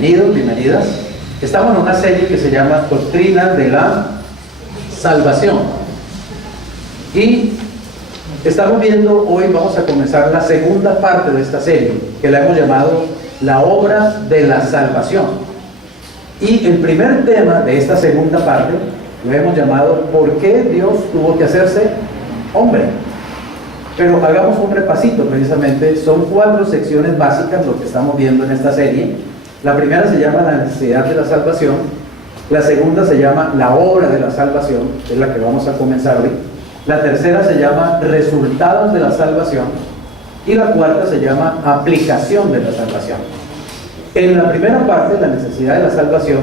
bienvenidos, bienvenidas. Estamos en una serie que se llama Doctrina de la Salvación. Y estamos viendo, hoy vamos a comenzar la segunda parte de esta serie, que la hemos llamado La Obra de la Salvación. Y el primer tema de esta segunda parte lo hemos llamado ¿Por qué Dios tuvo que hacerse hombre? Pero hagamos un repasito precisamente. Son 4 secciones básicas lo que estamos viendo en esta serie. La primera se llama la necesidad de la salvación. La segunda se llama la obra de la salvación, que es la que vamos a comenzar hoy. La tercera se llama resultados de la salvación. Y la cuarta se llama aplicación de la salvación. En la primera parte, la necesidad de la salvación,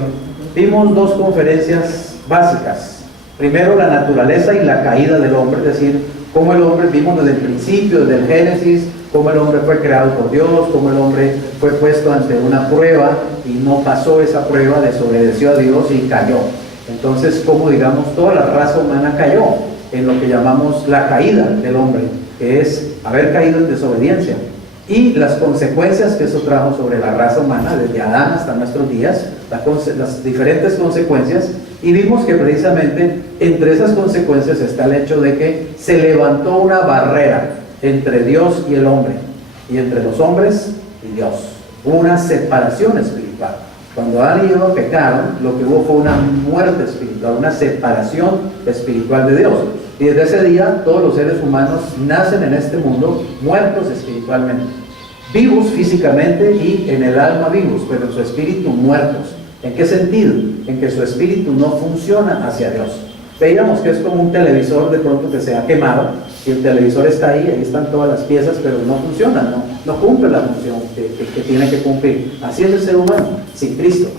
vimos 2 conferencias básicas. Primero, la naturaleza y la caída del hombre, es decir, cómo el hombre, vimos desde el principio, desde el Génesis, cómo el hombre fue creado por Dios, cómo el hombre fue puesto ante una prueba y no pasó esa prueba, desobedeció a Dios y cayó. Entonces, como digamos, toda la raza humana cayó en lo que llamamos la caída del hombre, que es haber caído en desobediencia. Y las consecuencias que eso trajo sobre la raza humana, desde Adán hasta nuestros días, las diferentes consecuencias, y vimos que precisamente entre esas consecuencias está el hecho de que se levantó una barrera entre Dios y el hombre, y entre los hombres y Dios. Hubo una separación espiritual. Cuando Adán y Eva pecaron, lo que hubo fue una muerte espiritual, una separación espiritual de Dios. Y desde ese día todos los seres humanos nacen en este mundo muertos espiritualmente, vivos físicamente y en el alma vivos, pero en su espíritu muertos. ¿En qué sentido? En que su espíritu no funciona hacia Dios. Veíamos que es como un televisor de pronto que se ha quemado, y el televisor está ahí están todas las piezas, pero no funciona, no cumple la función que tiene que cumplir. Así es el ser humano, sin Cristo.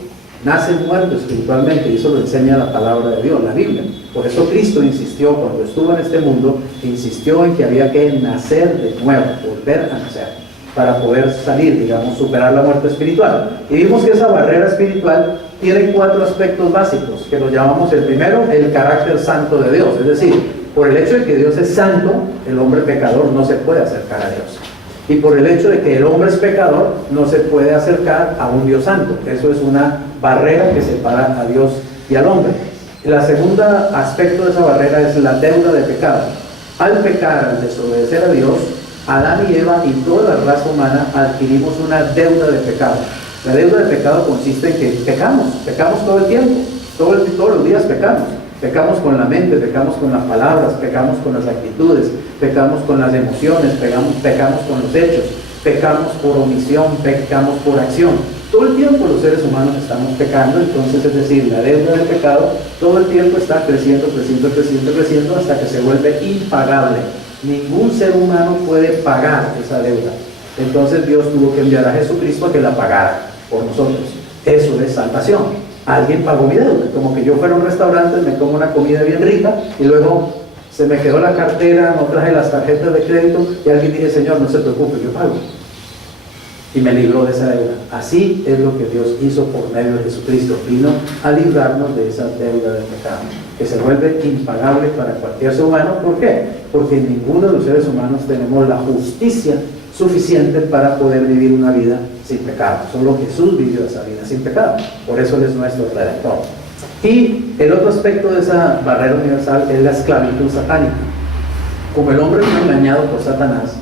Nace muerto espiritualmente, y eso lo enseña la palabra de Dios, la Biblia. Por eso Cristo insistió, cuando estuvo en este mundo, insistió en que había que nacer de nuevo, volver a nacer, para poder salir, digamos, superar la muerte espiritual. Y vimos que esa barrera espiritual tiene 4 aspectos básicos, que los llamamos el primero, el carácter santo de Dios. Es decir, por el hecho de que Dios es santo, el hombre pecador no se puede acercar a Dios. Y por el hecho de que el hombre es pecador, no se puede acercar a un Dios santo. Eso es una barrera que separa a Dios y al hombre. El segundo aspecto de esa barrera es la deuda de pecado. Al pecar, al desobedecer a Dios, Adán y Eva y toda la raza humana adquirimos una deuda de pecado. La deuda de pecado consiste en que pecamos todo el tiempo, todos los días pecamos. Pecamos con la mente, pecamos con las palabras, pecamos con las actitudes, pecamos con las emociones, pecamos con los hechos, pecamos por omisión, pecamos por acción. Todo el tiempo los seres humanos estamos pecando, entonces es decir, la deuda del pecado todo el tiempo está creciendo hasta que se vuelve impagable. Ningún ser humano puede pagar esa deuda. Entonces Dios tuvo que enviar a Jesucristo a que la pagara por nosotros. Eso es salvación. Alguien pagó mi deuda, como que yo fuera a un restaurante, me como una comida bien rica y luego se me quedó la cartera, no traje las tarjetas de crédito y alguien dije, Señor, no se preocupe, yo pago. Y me libró de esa deuda. Así es lo que Dios hizo por medio de Jesucristo. Vino a librarnos de esa deuda del pecado, que se vuelve impagable para cualquier ser humano. ¿Por qué? Porque ninguno de los seres humanos tenemos la justicia suficiente para poder vivir una vida sin pecado. Solo Jesús vivió esa vida sin pecado. Por eso Él es nuestro Redentor. Y el otro aspecto de esa barrera universal es la esclavitud satánica. Como el hombre fue engañado por Satanás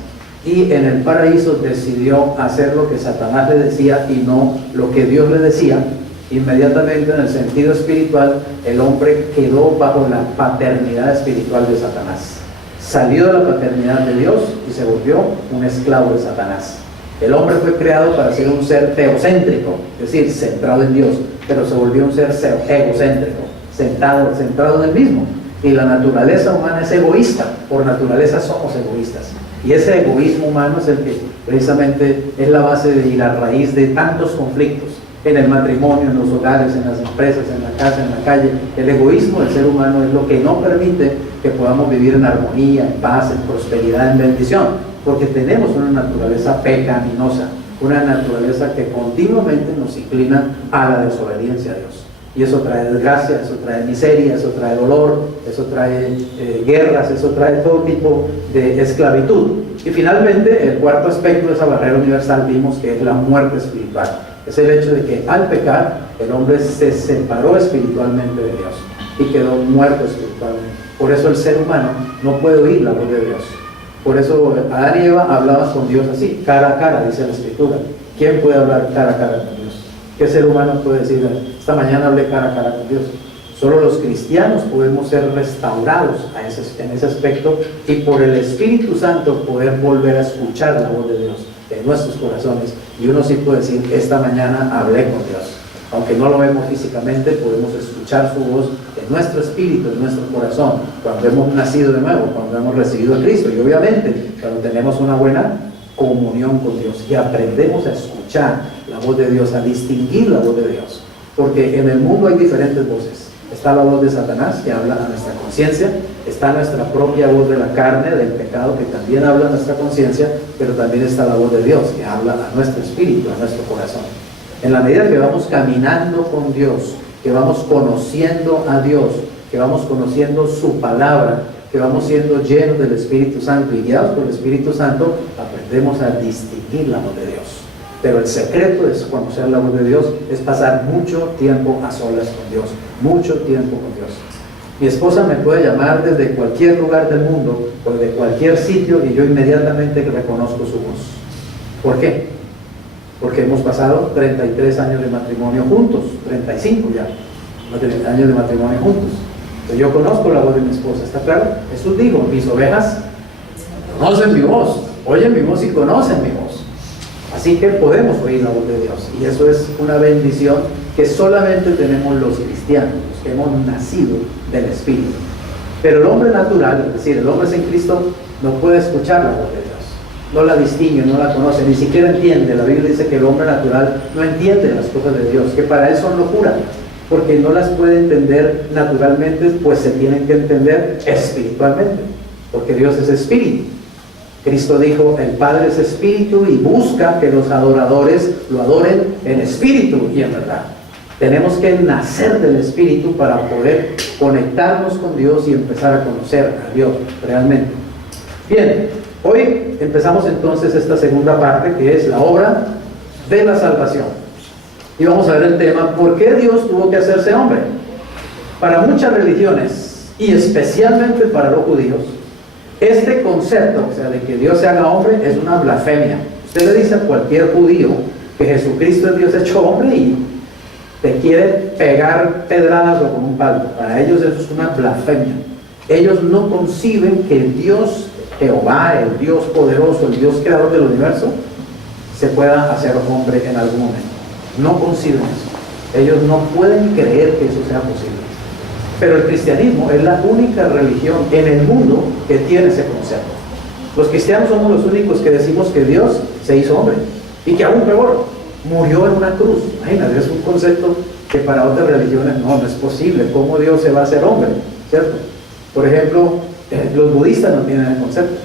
y en el paraíso decidió hacer lo que Satanás le decía y no lo que Dios le decía, inmediatamente en el sentido espiritual el hombre quedó bajo la paternidad espiritual de Satanás. Salió de la paternidad de Dios y se volvió un esclavo de Satanás. El hombre fue creado para ser un ser teocéntrico, es decir, centrado en Dios, pero se volvió un ser egocéntrico, centrado en él mismo. Y la naturaleza humana es egoísta, por naturaleza somos egoístas. Y ese egoísmo humano es el que precisamente es la base y la raíz de tantos conflictos en el matrimonio, en los hogares, en las empresas, en la casa, en la calle. El egoísmo del ser humano es lo que no permite que podamos vivir en armonía, en paz, en prosperidad, en bendición, porque tenemos una naturaleza pecaminosa, una naturaleza que continuamente nos inclina a la desobediencia a Dios. Y eso trae desgracia, eso trae miseria, eso trae dolor, eso trae guerras, eso trae todo tipo de esclavitud. Y finalmente, el cuarto aspecto de esa barrera universal vimos que es la muerte espiritual. Es el hecho de que al pecar, el hombre se separó espiritualmente de Dios y quedó muerto espiritualmente. Por eso el ser humano no puede oír la voz de Dios. Por eso Adán y Eva hablaban con Dios así, cara a cara, dice la Escritura. ¿Quién puede hablar cara a cara con Dios? ¿Qué ser humano puede decir, esta mañana hablé cara a cara con Dios? Solo los cristianos podemos ser restaurados en ese aspecto y por el Espíritu Santo poder volver a escuchar la voz de Dios en nuestros corazones. Y uno sí puede decir, esta mañana hablé con Dios. Aunque no lo vemos físicamente, podemos escuchar su voz en nuestro espíritu, en nuestro corazón, cuando hemos nacido de nuevo, cuando hemos recibido a Cristo. Y obviamente, cuando tenemos una buena comunión con Dios y aprendemos a escuchar la voz de Dios, a distinguir la voz de Dios. Porque en el mundo hay diferentes voces. Está la voz de Satanás, que habla a nuestra conciencia. Está nuestra propia voz de la carne, del pecado, que también habla a nuestra conciencia. Pero también está la voz de Dios, que habla a nuestro espíritu, a nuestro corazón. En la medida que vamos caminando con Dios, que vamos conociendo a Dios, que vamos conociendo su palabra, que vamos siendo llenos del Espíritu Santo y guiados por el Espíritu Santo, aprendemos a distinguir la voz de Dios. Pero el secreto es conocer la voz de Dios, es pasar mucho tiempo a solas con Dios, mucho tiempo con Dios. Mi esposa me puede llamar desde cualquier lugar del mundo o de cualquier sitio y yo inmediatamente reconozco su voz. ¿Por qué? Porque hemos pasado 33 años de matrimonio juntos, 35 ya, años de matrimonio juntos. Entonces yo conozco la voz de mi esposa, ¿está claro? Jesús dijo, mis ovejas conocen mi voz, oyen mi voz y conocen mi voz. Así que podemos oír la voz de Dios y eso es una bendición que solamente tenemos los cristianos, los que hemos nacido del Espíritu. Pero el hombre natural, es decir, el hombre sin Cristo, no puede escuchar la voz de Dios. No la distingue, no la conoce, ni siquiera entiende. La Biblia dice que el hombre natural no entiende las cosas de Dios, que para él son locura, porque no las puede entender naturalmente, pues se tienen que entender espiritualmente, porque Dios es espíritu. Cristo dijo, el Padre es espíritu y busca que los adoradores lo adoren en espíritu y en verdad. Tenemos que nacer del espíritu para poder conectarnos con Dios y empezar a conocer a Dios realmente. Bien, hoy empezamos entonces esta segunda parte, que es la obra de la salvación. Y vamos a ver el tema, ¿por qué Dios tuvo que hacerse hombre? Para muchas religiones, y especialmente para los judíos, este concepto, o sea, de que Dios se haga hombre, es una blasfemia. Usted le dice a cualquier judío que Jesucristo es Dios hecho hombre y te quiere pegar pedradas o con un palo. Para ellos eso es una blasfemia. Ellos no conciben que Dios, Jehová, el Dios poderoso, el Dios creador del universo, se pueda hacer hombre en algún momento. No conciben eso. Ellos no pueden creer que eso sea posible. Pero el cristianismo es la única religión en el mundo que tiene ese concepto. Los cristianos somos los únicos que decimos que Dios se hizo hombre y que aún peor, murió en una cruz. Imagínate, es un concepto que para otras religiones no es posible. ¿Cómo Dios se va a hacer hombre? ¿Cierto? Por ejemplo, los budistas no tienen el concepto.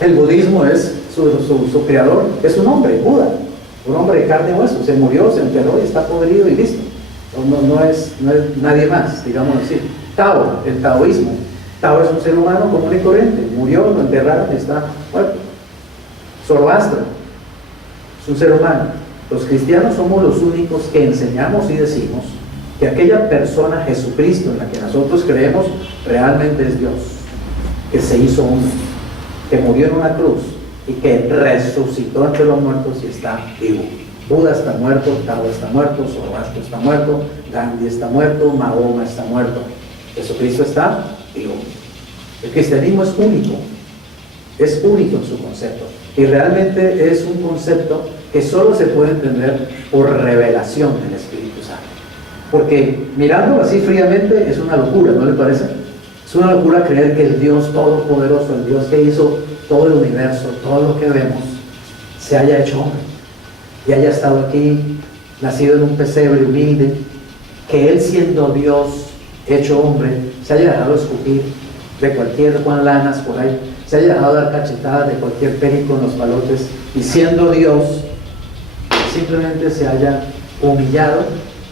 El budismo es, su creador es un hombre, Buda, un hombre de carne y hueso. Se murió, se enterró y está podrido y listo. No es nadie más, digamos así. Tao, el taoísmo. Tao es un ser humano común y corriente. Murió, lo enterraron y está muerto. Zoroastro es un ser humano. Los cristianos somos los únicos que enseñamos y decimos que aquella persona, Jesucristo, en la que nosotros creemos, realmente es Dios, que se hizo hombre, que murió en una cruz y que resucitó entre los muertos y está vivo. Buda está muerto, Tao está muerto, Zoroastro está muerto, Gandhi está muerto, Mahoma está muerto. Jesucristo está vivo. El cristianismo es único en su concepto. Y realmente es un concepto que solo se puede entender por revelación del Espíritu Santo. Porque mirándolo así fríamente es una locura, ¿no le parece? Es una locura creer que el Dios todopoderoso, el Dios que hizo todo el universo, todo lo que vemos, se haya hecho hombre y haya estado aquí, nacido en un pesebre humilde, que Él siendo Dios hecho hombre, se haya dejado escupir de cualquier Juan Lanas por ahí, se haya dejado dar cachetadas de cualquier perico en los palotes, y siendo Dios, simplemente se haya humillado.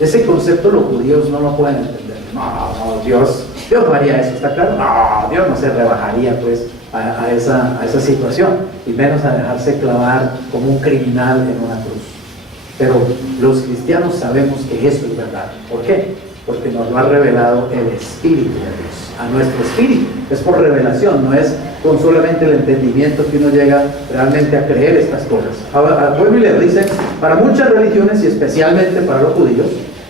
Ese concepto los judíos no lo pueden entender. No, Dios no haría eso, ¿está claro? No, Dios no se rebajaría pues a esa situación, y menos a dejarse clavar como un criminal en una cruz. Pero los cristianos sabemos que eso es verdad. ¿Por qué? Porque nos lo ha revelado el Espíritu de Dios a nuestro espíritu. Es por revelación, no es con solamente el entendimiento que uno llega realmente a creer estas cosas. Al pueblo le dice, para muchas religiones y especialmente para los judíos,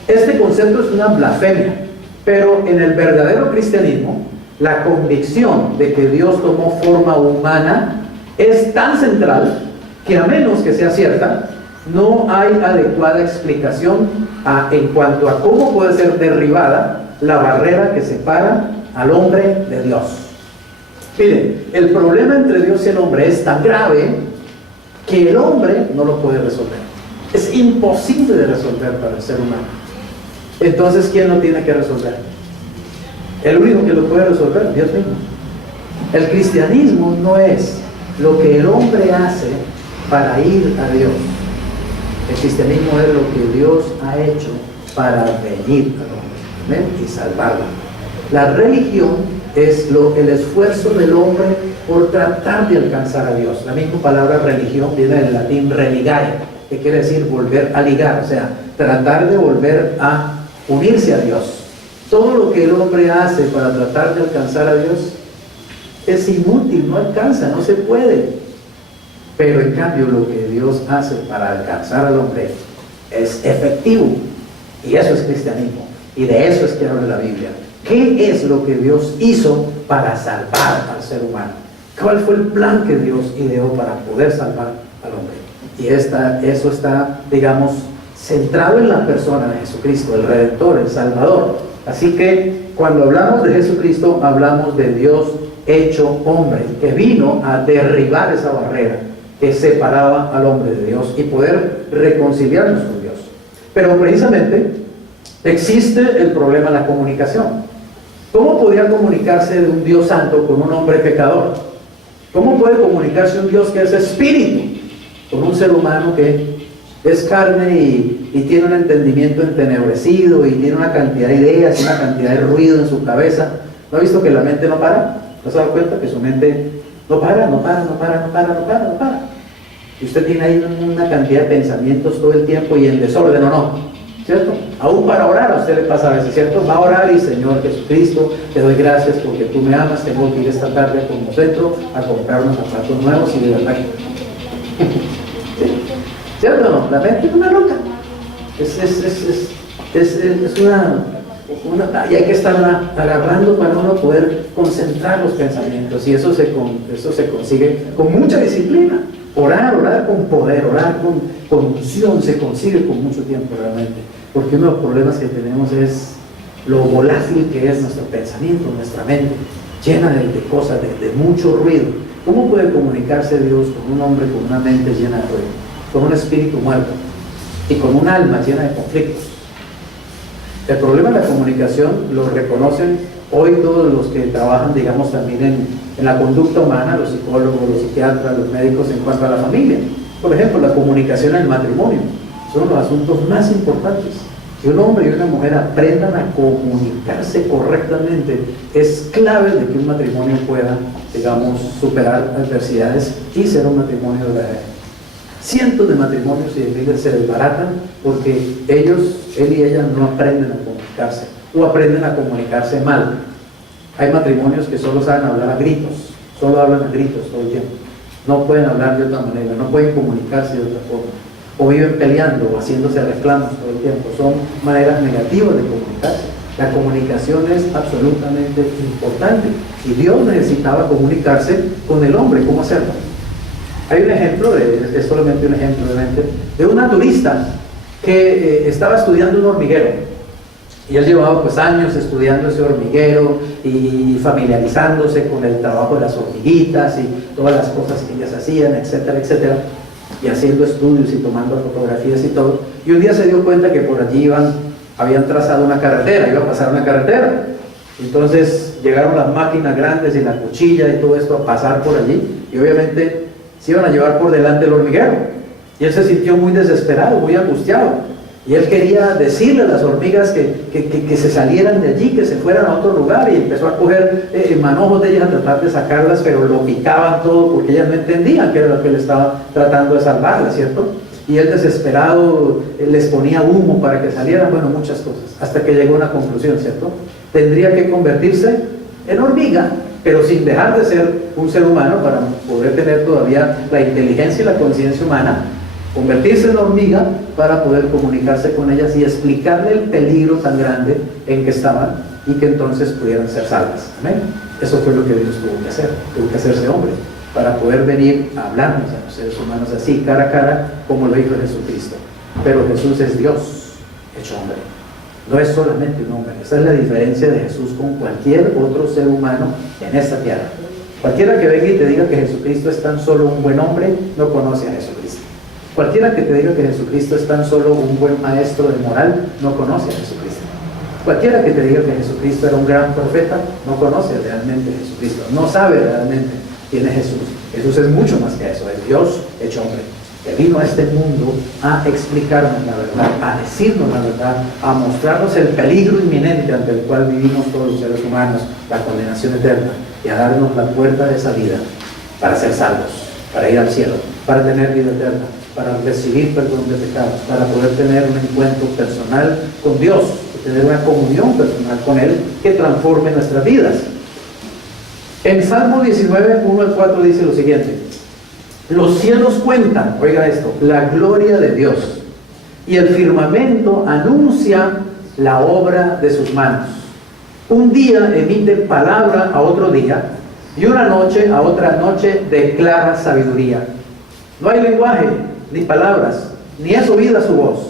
este concepto es una blasfemia, pero en el verdadero cristianismo, la convicción de que Dios tomó forma humana es tan central que, a menos que sea cierta, no hay adecuada explicación en cuanto a cómo puede ser derribada la barrera que separa al hombre de Dios. Miren, el problema entre Dios y el hombre es tan grave que el hombre no lo puede resolver. Es imposible de resolver para el ser humano. Entonces, ¿quién lo tiene que resolver? El único que lo puede resolver, Dios mismo. El cristianismo no es lo que el hombre hace para ir a Dios. El cristianismo es lo que Dios ha hecho para venir al hombre, ¿ven? Y salvarlo. La religión es el esfuerzo del hombre por tratar de alcanzar a Dios. La misma palabra religión viene del latín religare, que quiere decir volver a ligar, o sea, tratar de volver a unirse a Dios. Todo lo que el hombre hace para tratar de alcanzar a Dios es inútil, no alcanza, no se puede. Pero en cambio lo que Dios hace para alcanzar al hombre es efectivo. Y eso es cristianismo. Y de eso es que habla la Biblia. ¿Qué es lo que Dios hizo para salvar al ser humano? ¿Cuál fue el plan que Dios ideó para poder salvar al hombre? Y eso está, digamos, centrado en la persona de Jesucristo, el Redentor, el Salvador. Así que cuando hablamos de Jesucristo, hablamos de Dios hecho hombre, que vino a derribar esa barrera que separaba al hombre de Dios y poder reconciliarnos con Dios. Pero precisamente existe el problema de la comunicación. ¿Cómo podía comunicarse de un Dios santo con un hombre pecador? ¿Cómo puede comunicarse un Dios que es espíritu con un ser humano que es carne y tiene un entendimiento entenebrecido y tiene una cantidad de ideas y una cantidad de ruido en su cabeza? ¿No ha visto que la mente no para? ¿No se ha dado cuenta que su mente no para? Y usted tiene ahí una cantidad de pensamientos todo el tiempo y en desorden, ¿o no? ¿Cierto? Aún para orar a usted le pasa a veces, ¿cierto? Va a orar y Señor Jesucristo, te doy gracias porque tú me amas, tengo que ir esta tarde a como centro a comprar unos zapatos nuevos y de verdad que... ¿Sí? ¿Cierto o no? La mente es una loca. Es una... Y hay que estar agarrando para uno poder concentrar los pensamientos y eso se consigue con mucha disciplina. Orar con poder, orar con unción se consigue con mucho tiempo realmente, porque uno de los problemas que tenemos es lo volátil que es nuestro pensamiento, nuestra mente, llena de cosas, de mucho ruido. ¿Cómo puede comunicarse Dios con un hombre con una mente llena de ruido, con un espíritu muerto y con un alma llena de conflictos? El problema de la comunicación lo reconocen hoy todos los que trabajan, digamos, también en la conducta humana, los psicólogos, los psiquiatras, los médicos en cuanto a la familia. Por ejemplo, la comunicación en el matrimonio son los asuntos más importantes. Que un hombre y una mujer aprendan a comunicarse correctamente es clave de que un matrimonio pueda, digamos, superar adversidades y ser un matrimonio verdadero. Cientos de matrimonios y de familias se desbaratan porque él y ella no aprenden a comunicarse o aprenden a comunicarse mal. Hay matrimonios que solo saben hablar a gritos, solo hablan a gritos todo el tiempo. No pueden hablar de otra manera, no pueden comunicarse de otra forma. O viven peleando o haciéndose reclamos todo el tiempo. Son maneras negativas de comunicarse. La comunicación es absolutamente importante. Y Dios necesitaba comunicarse con el hombre. ¿Cómo hacerlo? Hay un ejemplo, es solamente un ejemplo de un naturista que estaba estudiando un hormiguero. Y él llevaba pues años estudiando ese hormiguero y familiarizándose con el trabajo de las hormiguitas y todas las cosas que ellas hacían, etcétera, etcétera, y haciendo estudios y tomando fotografías y todo. Y un día se dio cuenta que por allí habían trazado una carretera, iba a pasar una carretera. Entonces llegaron las máquinas grandes y la cuchilla y todo esto a pasar por allí, y obviamente se iban a llevar por delante el hormiguero. Y él se sintió muy desesperado, muy angustiado. Y él quería decirle a las hormigas que se salieran de allí, que se fueran a otro lugar, y empezó a coger manojos de ellas a tratar de sacarlas, pero lo picaban todo porque ellas no entendían qué era lo que él estaba tratando de salvarlas, ¿cierto? y él desesperado les ponía humo para que salieran, bueno, muchas cosas, hasta que llegó a una conclusión, ¿cierto? Tendría que convertirse en hormiga, pero sin dejar de ser un ser humano para poder tener todavía la inteligencia y la conciencia humana, convertirse en hormiga para poder comunicarse con ellas y explicarle el peligro tan grande en que estaban y que entonces pudieran ser salvas. Amén. Eso fue lo que Dios tuvo que hacerse hombre para poder venir a hablarnos a los seres humanos así, cara a cara, como lo hizo Jesucristo. Pero Jesús es Dios hecho hombre, no es solamente un hombre. Esa es la diferencia de Jesús con cualquier otro ser humano en esta tierra. Cualquiera que venga y te diga que Jesucristo es tan solo un buen hombre, no conoce a Jesucristo. Cualquiera que te diga que Jesucristo es tan solo un buen maestro de moral, no conoce a Jesucristo. Cualquiera que te diga que Jesucristo era un gran profeta, no conoce realmente a Jesucristo, no sabe realmente quién es Jesús. Jesús es mucho más que eso, es Dios hecho hombre, que vino a este mundo a explicarnos la verdad, a decirnos la verdad, a mostrarnos el peligro inminente ante el cual vivimos todos los seres humanos, la condenación eterna, y a darnos la puerta de salida para ser salvos, para ir al cielo, para tener vida eterna, para recibir perdón de pecados, para poder tener un encuentro personal con Dios, tener una comunión personal con Él que transforme nuestras vidas. En Salmo 19, 1 al 4 dice lo siguiente: los cielos cuentan, oiga esto, la gloria de Dios, y el firmamento anuncia la obra de sus manos. Un día emite palabra a otro día, y una noche a otra noche declara sabiduría. No hay lenguaje, ni palabras, ni es oída su voz.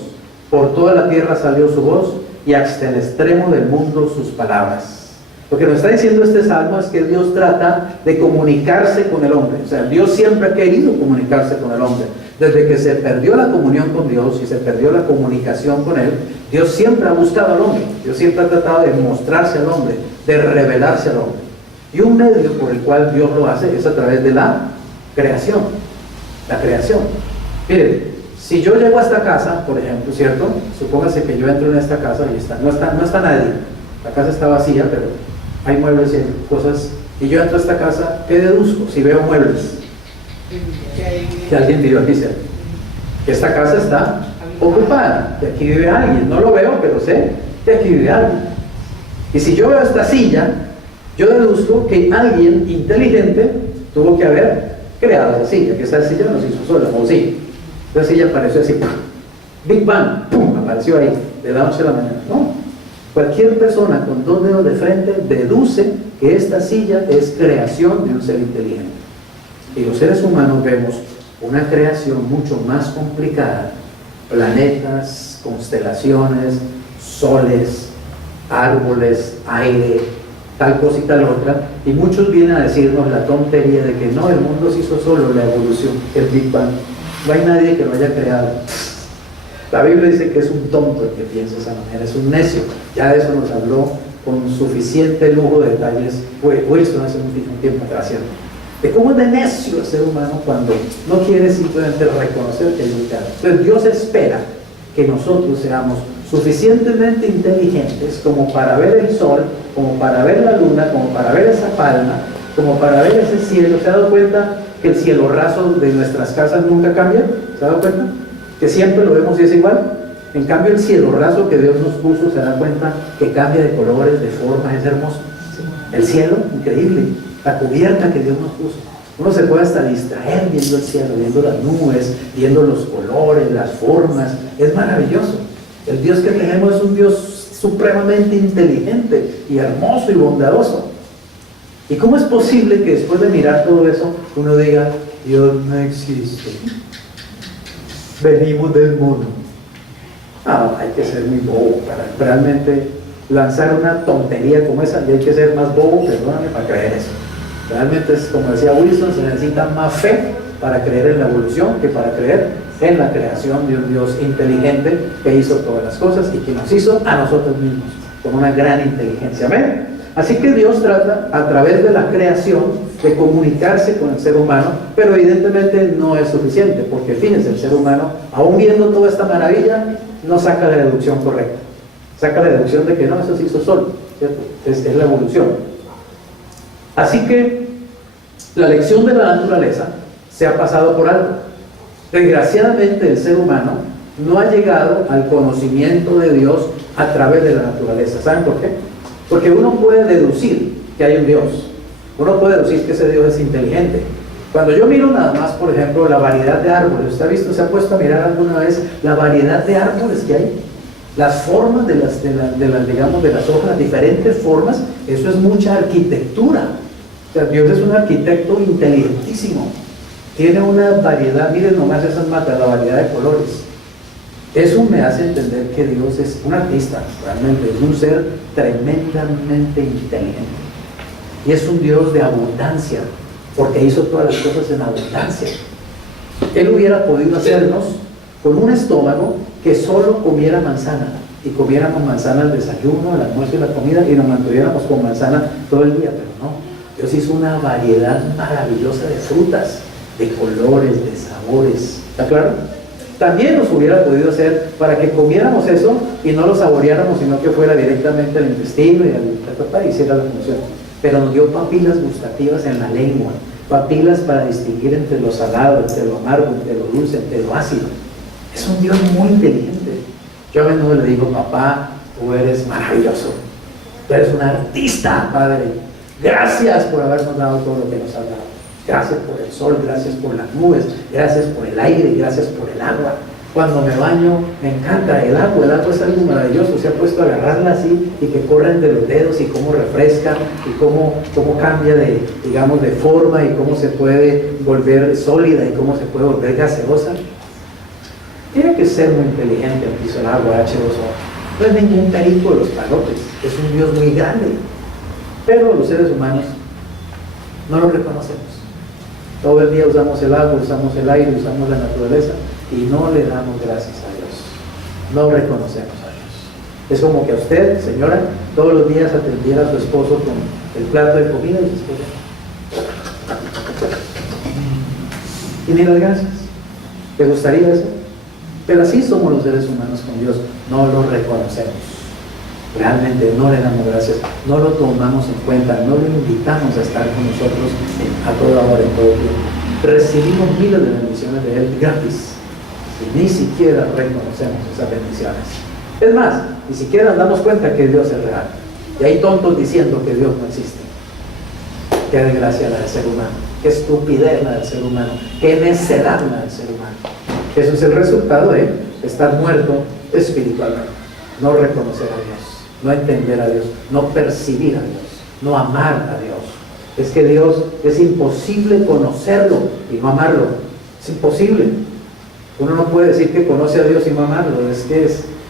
Por toda la tierra salió su voz, y hasta el extremo del mundo sus palabras. Lo que nos está diciendo este salmo es que Dios trata de comunicarse con el hombre. O sea, Dios siempre ha querido comunicarse con el hombre. Desde que se perdió la comunión con Dios y se perdió la comunicación con Él, Dios siempre ha buscado al hombre. Dios siempre ha tratado de mostrarse al hombre, de revelarse al hombre. Y un medio por el cual Dios lo hace es a través de la creación. La creación. Miren, si yo llego a esta casa, por ejemplo, ¿cierto? Supóngase que yo entro en esta casa y no está nadie. La casa está vacía, pero hay muebles y hay cosas. Y yo entro a esta casa, ¿qué deduzco? Si veo muebles, que alguien vive aquí cerca. Que esta casa está ocupada, que aquí vive alguien. No lo veo, pero sé que aquí vive alguien. Y si yo veo esta silla, yo deduzco que alguien inteligente tuvo que haber creado esa silla, que esa silla no se hizo sola, o sí. Esa silla apareció así, ¡pum! Big Bang, ¡pum! Apareció ahí, de la noche a la mañana. No, cualquier persona con 2 dedos de frente deduce que esta silla es creación de un ser inteligente. Y los seres humanos vemos una creación mucho más complicada: planetas, constelaciones, soles, árboles, aire, tal cosa y tal otra, y muchos vienen a decirnos la tontería de que no, el mundo se hizo solo, la evolución, el Big Bang. No hay nadie que lo haya creado. La Biblia dice que es un tonto el que piensa de esa manera, es un necio. Ya de eso nos habló con suficiente lujo de detalles Wilson hace un tiempo atrás, ¿cierto? De cómo es de necio el ser humano cuando no quiere simplemente reconocer que hay un creador. Entonces Dios espera que nosotros seamos suficientemente inteligentes como para ver el sol, como para ver la luna, como para ver esa palma, como para ver ese cielo. ¿Se ha dado cuenta que el cielo raso de nuestras casas nunca cambia? ¿Se ha dado cuenta? Que siempre lo vemos y es igual. En cambio el cielo raso que Dios nos puso, se da cuenta que cambia de colores, de formas, es hermoso. El cielo, increíble. La cubierta que Dios nos puso. Uno se puede hasta distraer viendo el cielo, viendo las nubes, viendo los colores, las formas. Es maravilloso. El Dios que tenemos es un Dios supremamente inteligente y hermoso y bondadoso. ¿Y cómo es posible que después de mirar todo eso uno diga, Dios no existe? Venimos del mono. No, hay que ser muy bobo para realmente lanzar una tontería como esa, y hay que ser más bobo, perdóname, para creer eso. Realmente es como decía Wilson, se necesita más fe para creer en la evolución que para creer en la creación de un Dios inteligente que hizo todas las cosas y que nos hizo a nosotros mismos con una gran inteligencia. ¿Amén? Así que Dios trata a través de la creación de comunicarse con el ser humano, pero evidentemente no es suficiente, porque fíjense, el ser humano, aún viendo toda esta maravilla, no saca la deducción correcta. Saca la deducción de que no, eso se hizo solo, ¿cierto? Es la evolución. Así que la lección de la naturaleza se ha pasado por alto. Desgraciadamente el ser humano no ha llegado al conocimiento de Dios a través de la naturaleza. ¿Saben por qué? Porque uno puede deducir que hay un Dios. Uno puede deducir que ese Dios es inteligente. Cuando yo miro nada más, por ejemplo, la variedad de árboles, ¿usted ha visto, se ha puesto a mirar alguna vez la variedad de árboles que hay? Las formas de las digamos, de las hojas, diferentes formas, eso es mucha arquitectura. O sea, Dios es un arquitecto inteligentísimo. Tiene una variedad, miren nomás esas matas, la variedad de colores. Eso me hace entender que Dios es un artista, realmente, es un ser tremendamente inteligente. Y es un Dios de abundancia, porque hizo todas las cosas en abundancia. Él hubiera podido hacernos con un estómago que solo comiera manzana, y comiéramos manzana al desayuno, al almuerzo y la comida, y nos mantuviéramos con manzana todo el día, pero no. Dios hizo una variedad maravillosa de frutas, de colores, de sabores. ¿Está claro? También nos hubiera podido hacer para que comiéramos eso y no lo saboreáramos, sino que fuera directamente al intestino y al hiciera la función. Pero nos dio papilas gustativas en la lengua, papilas para distinguir entre lo salado, entre lo amargo, entre lo dulce, entre lo ácido. Es un Dios muy inteligente. Yo a menudo le digo: papá, tú eres maravilloso, tú eres un artista, Padre. Gracias por habernos dado todo lo que nos has dado. Gracias por el sol, gracias por las nubes, gracias por el aire, gracias por el agua. Cuando me baño, me encanta el agua es algo maravilloso. Se ha puesto a agarrarla así y que corra entre los dedos, y cómo refresca, y cómo cambia de, digamos, de forma, y cómo se puede volver sólida, y cómo se puede volver gaseosa. Tiene que ser muy inteligente el que hizo el agua H2O. No es ningún perico de los palotes, es un Dios muy grande. Pero los seres humanos no lo reconocemos. Todo el día usamos el agua, usamos el aire, usamos la naturaleza, y no le damos gracias a Dios. No reconocemos a Dios. Es como que a usted, señora, todos los días atendiera a su esposo con el plato de comida y su esposa. Y ni las gracias. ¿Te gustaría eso? Pero así somos los seres humanos con Dios. No lo reconocemos. Realmente no le damos gracias, no lo tomamos en cuenta, no lo invitamos a estar con nosotros a toda hora, en todo tiempo. Recibimos miles de bendiciones de Él gratis, y ni siquiera reconocemos esas bendiciones. Es más, ni siquiera nos damos cuenta que Dios es real. Y hay tontos diciendo que Dios no existe. Qué desgracia la del ser humano, qué estupidez la del ser humano, qué necedad la del ser humano. Eso es el resultado de estar muerto espiritualmente, no reconocer a Dios, no entender a Dios, no percibir a Dios, no amar a Dios. Es que Dios es imposible conocerlo y no amarlo. Es imposible. Uno no puede decir que conoce a Dios y no amarlo.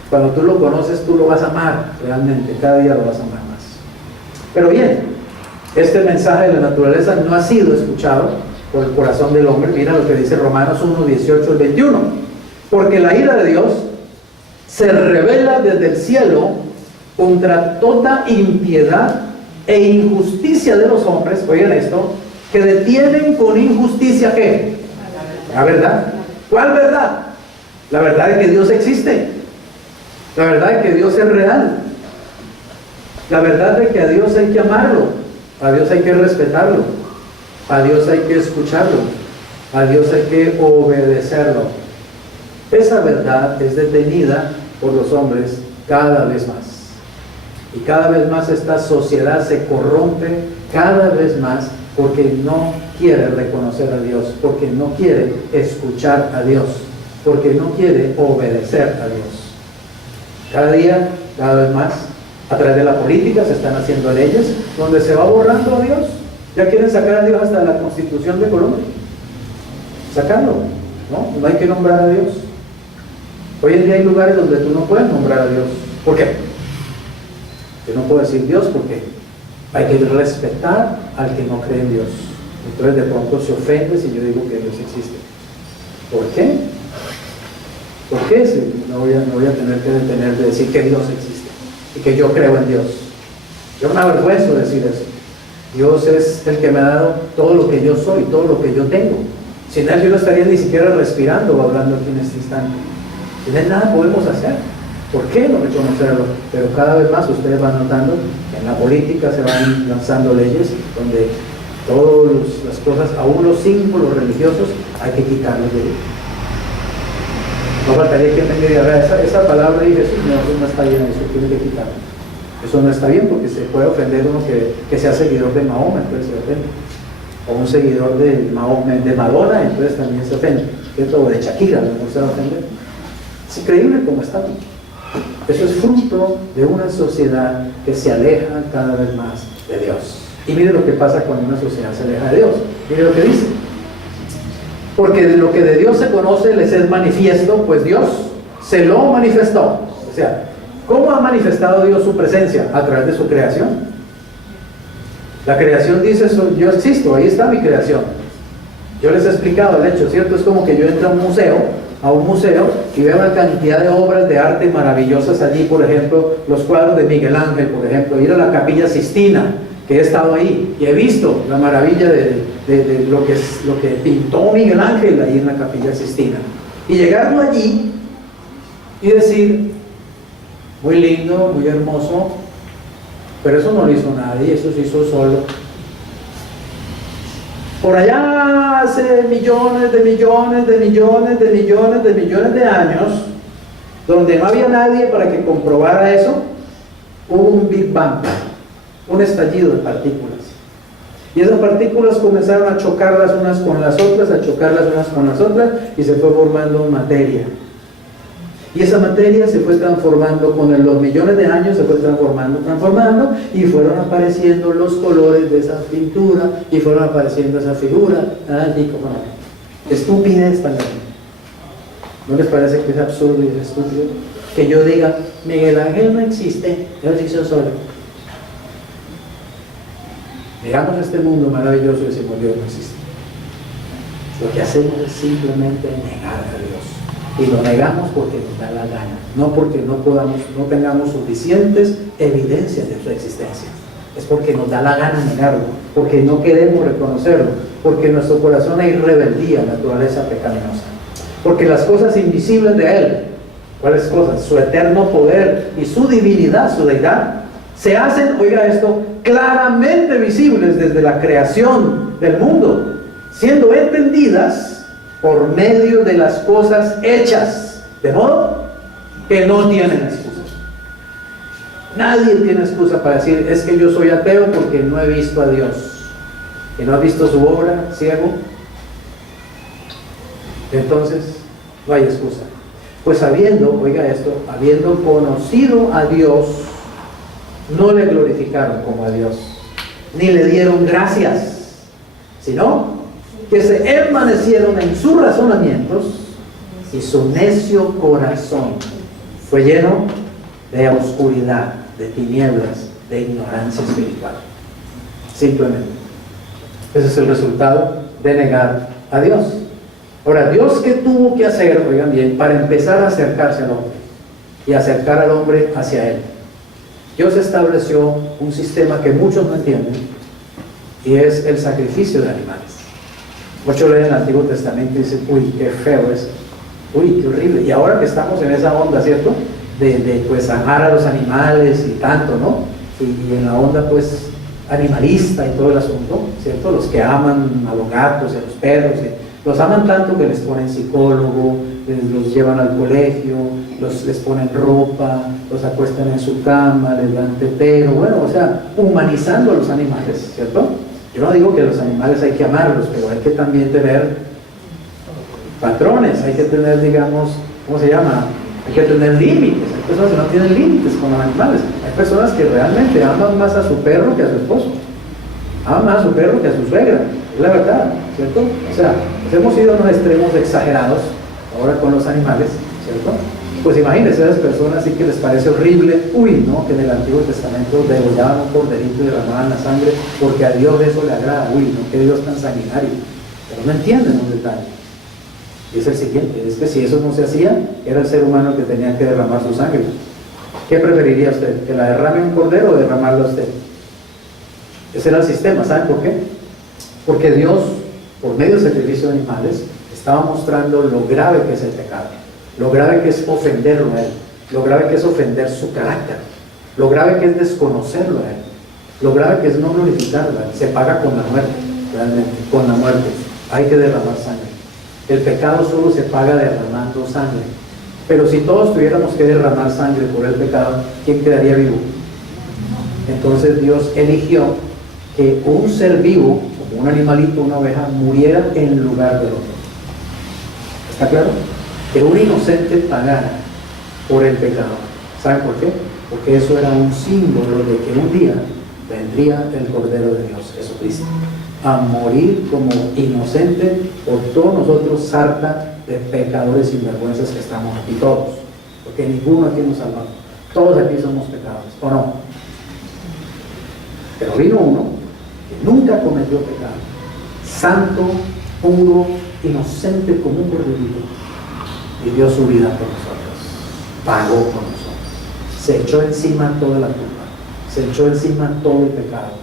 Cuando tú lo conoces, tú lo vas a amar realmente. Cada día lo vas a amar más. Pero bien, este mensaje de la naturaleza no ha sido escuchado por el corazón del hombre. Mira lo que dice Romanos 1, 18 al 21. Porque la ira de Dios se revela desde el cielo contra toda impiedad e injusticia de los hombres, oigan esto, que detienen con injusticia ¿qué? La verdad. ¿Cuál verdad? La verdad de que Dios existe, la verdad de que Dios es real, la verdad de que a Dios hay que amarlo, a Dios hay que respetarlo, a Dios hay que escucharlo, a Dios hay que obedecerlo. Esa verdad es detenida por los hombres cada vez más. Y cada vez más esta sociedad se corrompe cada vez más porque no quiere reconocer a Dios, porque no quiere escuchar a Dios, porque no quiere obedecer a Dios. Cada día, cada vez más, a través de la política se están haciendo leyes donde se va borrando a Dios. Ya quieren sacar a Dios hasta de la Constitución de Colombia. Sacarlo, ¿no? No hay que nombrar a Dios. Hoy en día hay lugares donde tú no puedes nombrar a Dios. ¿Por qué? Yo no puedo decir Dios porque hay que respetar al que no cree en Dios. Entonces de pronto se ofende si yo digo que Dios existe. ¿Por qué? ¿Por qué? Si no voy a tener que detener de decir que Dios existe y que yo creo en Dios. Yo me avergüenzo de decir eso. Dios es el que me ha dado todo lo que yo soy, todo lo que yo tengo. Sin Él yo no estaría ni siquiera respirando o hablando aquí en este instante. Sin Él nada podemos hacer. ¿Por qué no reconocerlo? Pero cada vez más ustedes van notando que en la política se van lanzando leyes donde todas las cosas, aún los símbolos religiosos, hay que quitarlos de ahí. No faltaría que me diga, esa palabra de Jesús no está bien, eso tiene que quitar. Eso no está bien porque se puede ofender uno que sea seguidor de Mahoma, entonces se ofende. O un seguidor de Madonna, entonces también se ofende. ¿Cierto? O de Shakira, no se va a ofender. Es increíble cómo estamos. Eso es fruto de una sociedad que se aleja cada vez más de Dios. Y mire lo que pasa cuando una sociedad se aleja de Dios. Mire lo que dice. Porque lo que de Dios se conoce les es manifiesto, pues Dios se lo manifestó. O sea, ¿cómo ha manifestado Dios su presencia? A través de su creación. La creación dice, yo existo, ahí está mi creación. Yo les he explicado el hecho, ¿cierto? Es como que yo entro a un museo y veo una cantidad de obras de arte maravillosas allí, por ejemplo, los cuadros de Miguel Ángel, por ejemplo, ir a la Capilla Sixtina, que he estado ahí y he visto la maravilla de lo que pintó Miguel Ángel ahí en la Capilla Sixtina. Y llegarlo allí y decir, muy lindo, muy hermoso, pero eso no lo hizo nadie, eso se hizo solo. Por allá hace millones de años, donde no había nadie para que comprobara eso, hubo un Big Bang, un estallido de partículas. Y esas partículas comenzaron a chocar las unas con las otras, y se fue formando materia. Y esa materia se fue transformando con los millones de años, se fue transformando, y fueron apareciendo los colores de esa pintura, y fueron apareciendo esa figura. Estupidez también. ¿No les parece que es absurdo y es estúpido? Que yo diga, Miguel Ángel no existe, él se hizo solo. Miramos este mundo maravilloso y decimos, Dios no existe. Lo que hacemos es simplemente negar a Dios. Y lo negamos porque nos da la gana, no porque no tengamos suficientes evidencias de su existencia. Es porque nos da la gana negarlo, porque no queremos reconocerlo, porque en nuestro corazón hay rebeldía, naturaleza pecaminosa. Porque las cosas invisibles de Él, ¿cuáles cosas? Su eterno poder y su divinidad, su deidad, se hacen, oiga esto, claramente visibles desde la creación del mundo, siendo entendidas por medio de las cosas hechas, de modo que no tienen excusa. Nadie tiene excusa para decir, es que yo soy ateo porque no he visto a Dios. ¿Que no has visto su obra, ciego? Entonces, no hay excusa. Pues habiendo conocido a Dios, no le glorificaron como a Dios, ni le dieron gracias, sino que se envanecieron en sus razonamientos y su necio corazón fue lleno de oscuridad, de tinieblas, de ignorancia espiritual. Simplemente. Ese es el resultado de negar a Dios. Ahora, ¿Dios qué tuvo que hacer, oigan bien, para empezar a acercarse al hombre y acercar al hombre hacia Él? Dios estableció un sistema que muchos no entienden y es el sacrificio de animales. Muchos leen el Antiguo Testamento y dicen, uy, qué feo es, uy, qué horrible. Y ahora que estamos en esa onda, ¿cierto? De pues amar a los animales y tanto, ¿no? Y en la onda pues animalista y todo el asunto, ¿cierto? Los que aman a los gatos y a los perros, los aman tanto que les ponen psicólogo, los llevan al colegio, les ponen ropa, los acuestan en su cama, les dan tetero, bueno, o sea, humanizando a los animales, ¿cierto? Yo no digo que los animales hay que amarlos, pero hay que también tener patrones, hay que tener, digamos, ¿cómo se llama? Hay que tener límites. Hay personas que no tienen límites con los animales. Hay personas que realmente aman más a su perro que a su esposo. Aman más a su perro que a su suegra. Es la verdad, ¿cierto? O sea, hemos ido a unos extremos exagerados ahora con los animales, ¿cierto? Pues imagínense a esas personas sí que les parece horrible, uy, ¿no? Que en el Antiguo Testamento degollaban un corderito y derramaban la sangre, porque a Dios eso le agrada, uy, ¿no? Que Dios tan sanguinario. Pero no entienden un detalle. Y es el siguiente, es que si eso no se hacía, era el ser humano que tenía que derramar su sangre. ¿Qué preferiría usted? ¿Que la derrame un cordero o derramarla usted? Ese era el sistema, ¿saben por qué? Porque Dios, por medio del sacrificio de animales, estaba mostrando lo grave que es el pecado, lo grave que es ofenderlo a Él, lo grave que es ofender su carácter, lo grave que es desconocerlo a Él, lo grave que es no glorificarlo a Él. Se paga con la muerte, realmente, con la muerte. Hay que derramar sangre. El pecado solo se paga derramando sangre. Pero si todos tuviéramos que derramar sangre por el pecado, ¿quién quedaría vivo? Entonces Dios eligió que un ser vivo, como un animalito, una oveja, muriera en lugar del otro. ¿Está claro? Que un inocente pagara por el pecado. ¿Saben por qué? Porque eso era un símbolo de que un día vendría el Cordero de Dios, Jesucristo, a morir como inocente por todos nosotros, sarta de pecadores y vergüenzas que estamos aquí todos, porque ninguno aquí nos salva. Todos aquí somos pecadores, ¿o no? Pero vino uno que nunca cometió pecado, santo, puro, inocente como un corderito, y dio su vida por nosotros, pagó por nosotros, se echó encima toda la culpa, se echó encima todo el pecado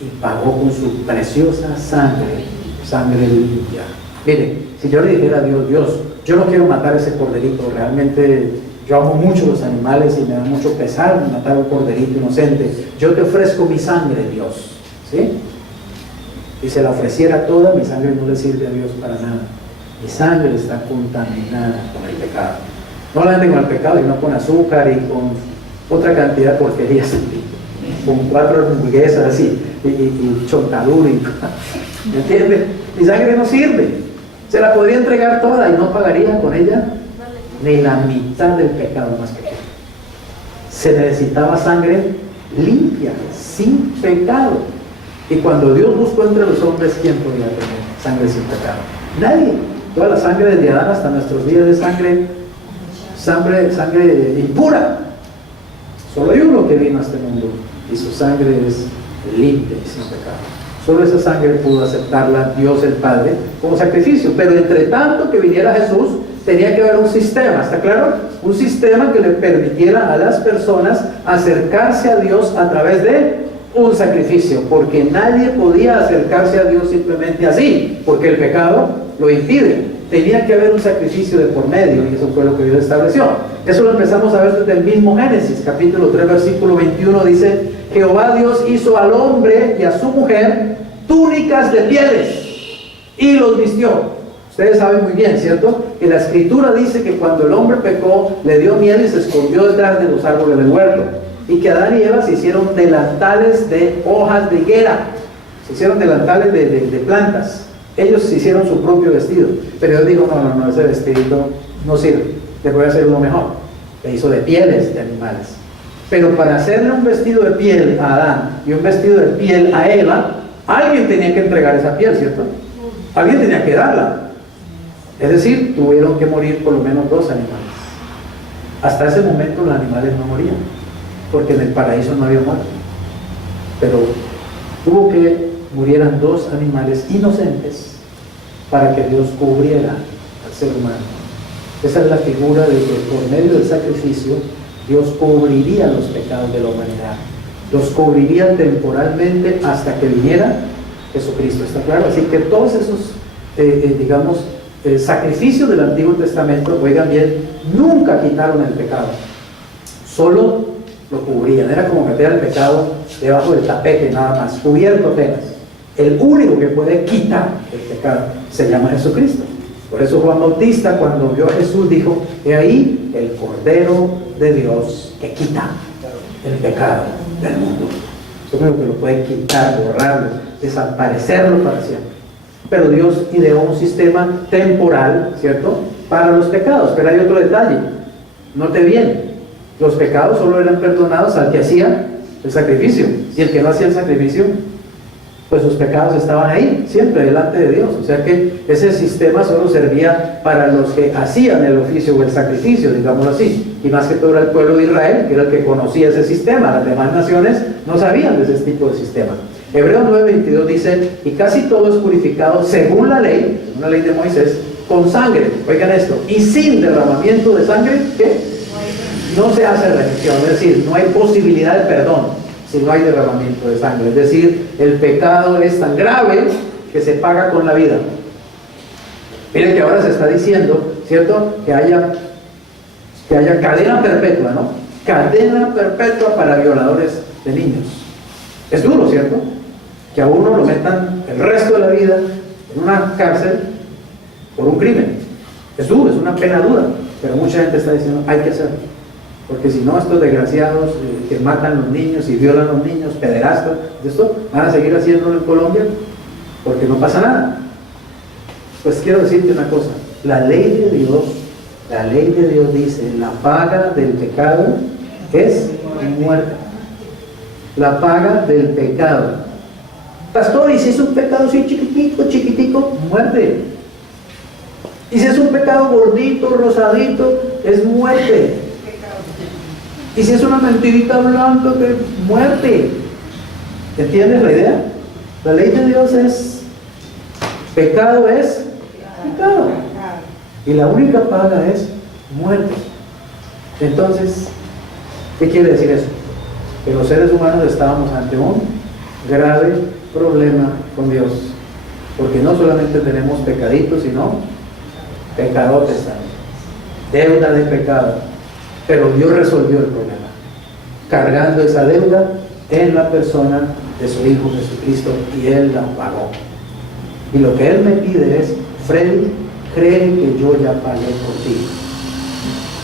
y pagó con su preciosa sangre, sangre limpia. Mire, si yo le dijera a Dios, Dios, yo no quiero matar ese corderito, realmente yo amo mucho los animales y me da mucho pesar matar un corderito inocente, yo te ofrezco mi sangre, Dios, ¿sí? Y se la ofreciera toda, mi sangre no le sirve a Dios para nada. Mi sangre está contaminada con el pecado. No la anden con el pecado, sino con azúcar y con otra cantidad de porquerías, con 4 hamburguesas y chontadura. ¿Me entiende? Mi sangre no sirve. Se la podría entregar toda y no pagaría con ella ni la mitad del pecado más pequeño. Se necesitaba sangre limpia, sin pecado. Y cuando Dios buscó entre los hombres, ¿quién podía tener sangre sin pecado? Nadie. Toda la sangre desde Adán hasta nuestros días de sangre impura. Solo hay uno que vino a este mundo y su sangre es limpia y sin pecado. Solo esa sangre pudo aceptarla Dios el Padre como sacrificio. Pero entre tanto que viniera Jesús, tenía que haber un sistema, ¿está claro? Un sistema que le permitiera a las personas acercarse a Dios a través de un sacrificio, porque nadie podía acercarse a Dios simplemente así, porque el pecado lo impide. Tenía que haber un sacrificio de por medio, y eso fue lo que Dios estableció. Eso lo empezamos a ver desde el mismo Génesis, capítulo 3, versículo 21, dice: Jehová Dios hizo al hombre y a su mujer túnicas de pieles y los vistió. Ustedes saben muy bien, ¿cierto? Que la Escritura dice que cuando el hombre pecó, le dio miedo y se escondió detrás de los árboles del huerto. Y que Adán y Eva se hicieron delantales de hojas de higuera, se hicieron delantales de plantas. Ellos se hicieron su propio vestido. Pero Dios dijo, no, ese vestido no sirve, le voy a hacer uno mejor. Le hizo de pieles de animales. Pero para hacerle un vestido de piel a Adán y un vestido de piel a Eva, alguien tenía que entregar esa piel, ¿cierto? Alguien tenía que darla. Es decir, tuvieron que morir por lo menos 2 animales. Hasta ese momento los animales no morían, porque en el paraíso no había muerte. Pero hubo que murieran 2 animales inocentes para que Dios cubriera al ser humano. Esa es la figura de que por medio del sacrificio Dios cubriría los pecados de la humanidad. Los cubriría temporalmente hasta que viniera Jesucristo, ¿está claro? Así que todos esos, sacrificios del Antiguo Testamento, oigan bien, nunca quitaron el pecado, solo lo cubrían. Era como meter el pecado debajo del tapete, nada más, cubierto apenas. El único que puede quitar el pecado se llama Jesucristo. Por eso Juan Bautista, cuando vio a Jesús, dijo: he ahí el Cordero de Dios que quita el pecado del mundo. Yo creo que lo puede quitar, borrarlo, desaparecerlo para siempre. Pero Dios ideó un sistema temporal, ¿cierto?, para los pecados. Pero hay otro detalle, note bien, los pecados solo eran perdonados al que hacía el sacrificio, y el que no hacía el sacrificio, pues sus pecados estaban ahí, siempre delante de Dios. O sea que ese sistema solo servía para los que hacían el oficio o el sacrificio, digámoslo así, y más que todo era el pueblo de Israel, que era el que conocía ese sistema. Las demás naciones no sabían de ese tipo de sistema. Hebreos 9:22 dice: y casi todo es purificado según la ley de Moisés, con sangre. Oigan esto: y sin derramamiento de sangre, ¿qué? No se hace remisión, es decir, no hay posibilidad de perdón si no hay derramamiento de sangre. Es decir, el pecado es tan grave que se paga con la vida. Miren que ahora se está diciendo, ¿cierto?, que haya cadena perpetua, ¿no? Cadena perpetua para violadores de niños. Es duro, ¿cierto?, que a uno lo metan el resto de la vida en una cárcel por un crimen. Es duro, es una pena dura. Pero mucha gente está diciendo, hay que hacerlo. Porque si no, estos desgraciados que matan a los niños y violan a los niños, pederastas, esto van a seguir haciéndolo en Colombia porque no pasa nada. Pues quiero decirte una cosa, la ley de Dios dice, la paga del pecado es muerte. La paga del pecado. Pastor, ¿y si es un pecado así chiquitico? Muerte. Y si es un pecado gordito, rosadito, es muerte. Y si es una mentirita blanca, que muerte. ¿Entiendes la idea? La ley de Dios es, pecado es pecado. Y la única paga es muerte. Entonces, ¿qué quiere decir eso? Que los seres humanos estábamos ante un grave problema con Dios. Porque no solamente tenemos pecaditos, sino pecadotes también. Deuda de pecado. Pero Dios resolvió el problema, cargando esa deuda en la persona de su Hijo Jesucristo, y Él la pagó. Y lo que Él me pide es, Freddy, cree que yo ya pagué por ti.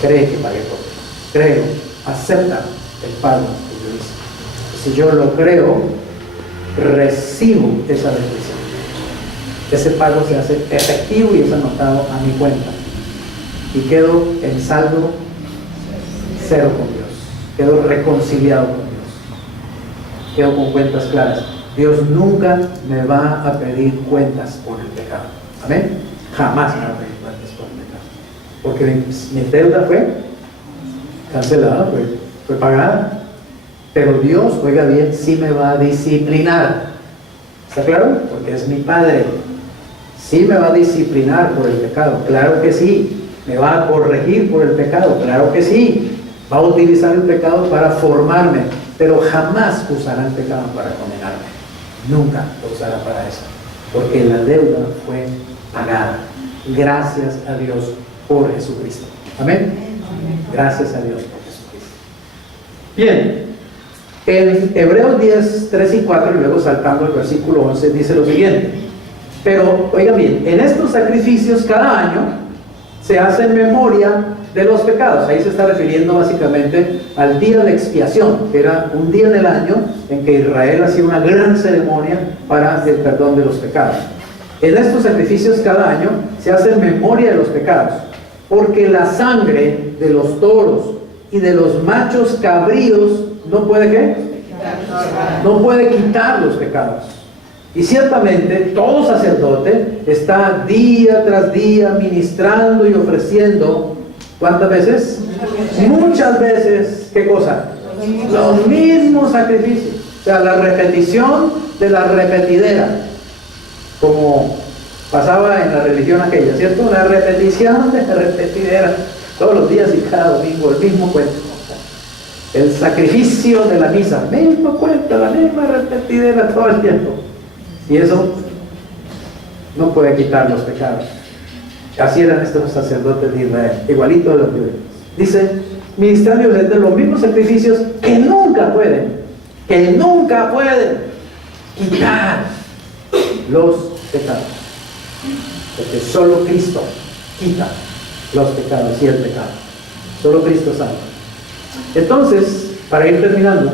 Cree que pagué por ti. Creo, acepta el pago que yo hice. Si yo lo creo, recibo esa bendición. Ese pago se hace efectivo y es anotado a mi cuenta. Y quedo en saldo cero con Dios. Quedo reconciliado con Dios. Quedo con cuentas claras. Dios nunca me va a pedir cuentas por el pecado. Amén. Jamás me va a pedir cuentas por el pecado. Porque mi deuda fue cancelada, fue pagada. Pero Dios, oiga bien, sí me va a disciplinar. ¿Está claro? Porque es mi Padre. Sí me va a disciplinar por el pecado. Claro que sí. Me va a corregir por el pecado. Claro que sí. Va a utilizar el pecado para formarme, pero jamás usará el pecado para condenarme. Nunca lo usará para eso, porque la deuda fue pagada. Gracias a Dios por Jesucristo. Amén. Gracias a Dios por Jesucristo. Bien, en Hebreos 10, 3 y 4, y luego saltando al versículo 11, dice lo siguiente. Pero, oigan bien, en estos sacrificios cada año se hace en memoria de los pecados. Ahí se está refiriendo básicamente al día de expiación, que era un día del año en que Israel hacía una gran ceremonia para el perdón de los pecados. En estos sacrificios cada año se hace en memoria de los pecados, porque la sangre de los toros y de los machos cabríos no puede ¿qué? No puede quitar los pecados. Y ciertamente todo sacerdote está día tras día ministrando y ofreciendo, ¿cuántas veces? Muchas veces. ¿Qué cosa? Los mismos sacrificios. O sea, la repetición de la repetidera, como pasaba en la religión aquella, ¿cierto? La repetición de la repetidera, todos los días y cada domingo el mismo cuento. El sacrificio de la misa, mismo cuento, la misma repetidera todo el tiempo. Y eso no puede quitar los pecados. Así eran estos sacerdotes de Israel, igualito de los judíos. Dice, ministrando de los mismos sacrificios que nunca pueden quitar los pecados. Porque solo Cristo quita los pecados y el pecado. Solo Cristo salva. Entonces, para ir terminando,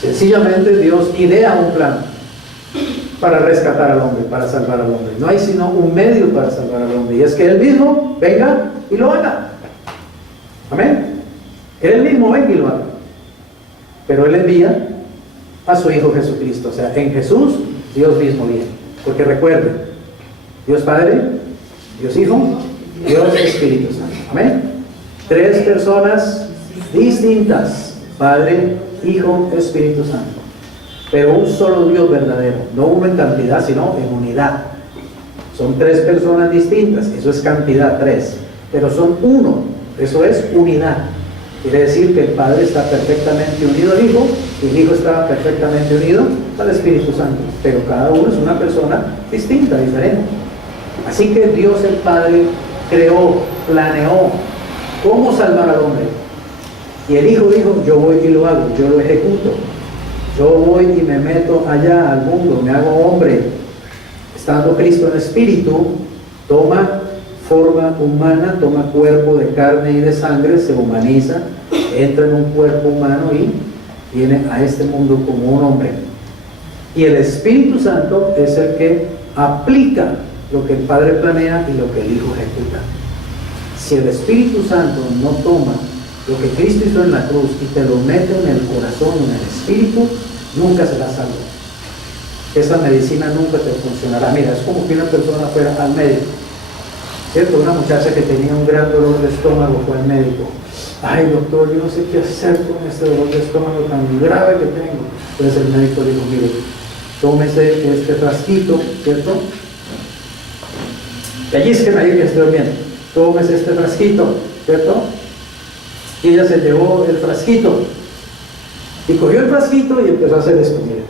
sencillamente Dios idea un plan para rescatar al hombre, para salvar al hombre. No hay sino un medio para salvar al hombre, y es que Él mismo venga y lo haga. Amén. Él mismo venga y lo haga. Pero Él envía a su Hijo Jesucristo. O sea, en Jesús, Dios mismo viene. Porque recuerden, Dios Padre, Dios Hijo, Dios Espíritu Santo. Amén. Tres personas distintas: Padre, Hijo, Espíritu Santo. Pero un solo Dios verdadero, no uno en cantidad, sino en unidad. Son tres personas distintas, eso es cantidad, tres, pero son uno, eso es unidad. Quiere decir que el Padre está perfectamente unido al Hijo, y el Hijo está perfectamente unido al Espíritu Santo, pero cada uno es una persona distinta, diferente. Así que Dios el Padre creó, planeó cómo salvar al hombre, y el Hijo dijo: yo voy y lo hago, yo lo ejecuto. Yo voy y me meto allá al mundo, me hago hombre. Estando Cristo en espíritu, toma forma humana, toma cuerpo de carne y de sangre, se humaniza, entra en un cuerpo humano y viene a este mundo como un hombre. Y el Espíritu Santo es el que aplica lo que el Padre planea y lo que el Hijo ejecuta. Si el Espíritu Santo no toma lo que Cristo hizo en la cruz y te lo mete en el corazón, en el espíritu, nunca serás salvo. Esa medicina nunca te funcionará. Mira, es como que una persona fuera al médico, ¿cierto? Una muchacha que tenía un gran dolor de estómago fue al médico. Ay, doctor, yo no sé qué hacer con este dolor de estómago tan grave que tengo. Entonces el médico dijo, mire, tómese este frasquito, ¿cierto? Pellizqueme ahí que estoy bien. Tómese este frasquito, ¿cierto? Y ella se llevó el frasquito y cogió el frasquito y empezó a hacer esto, mire,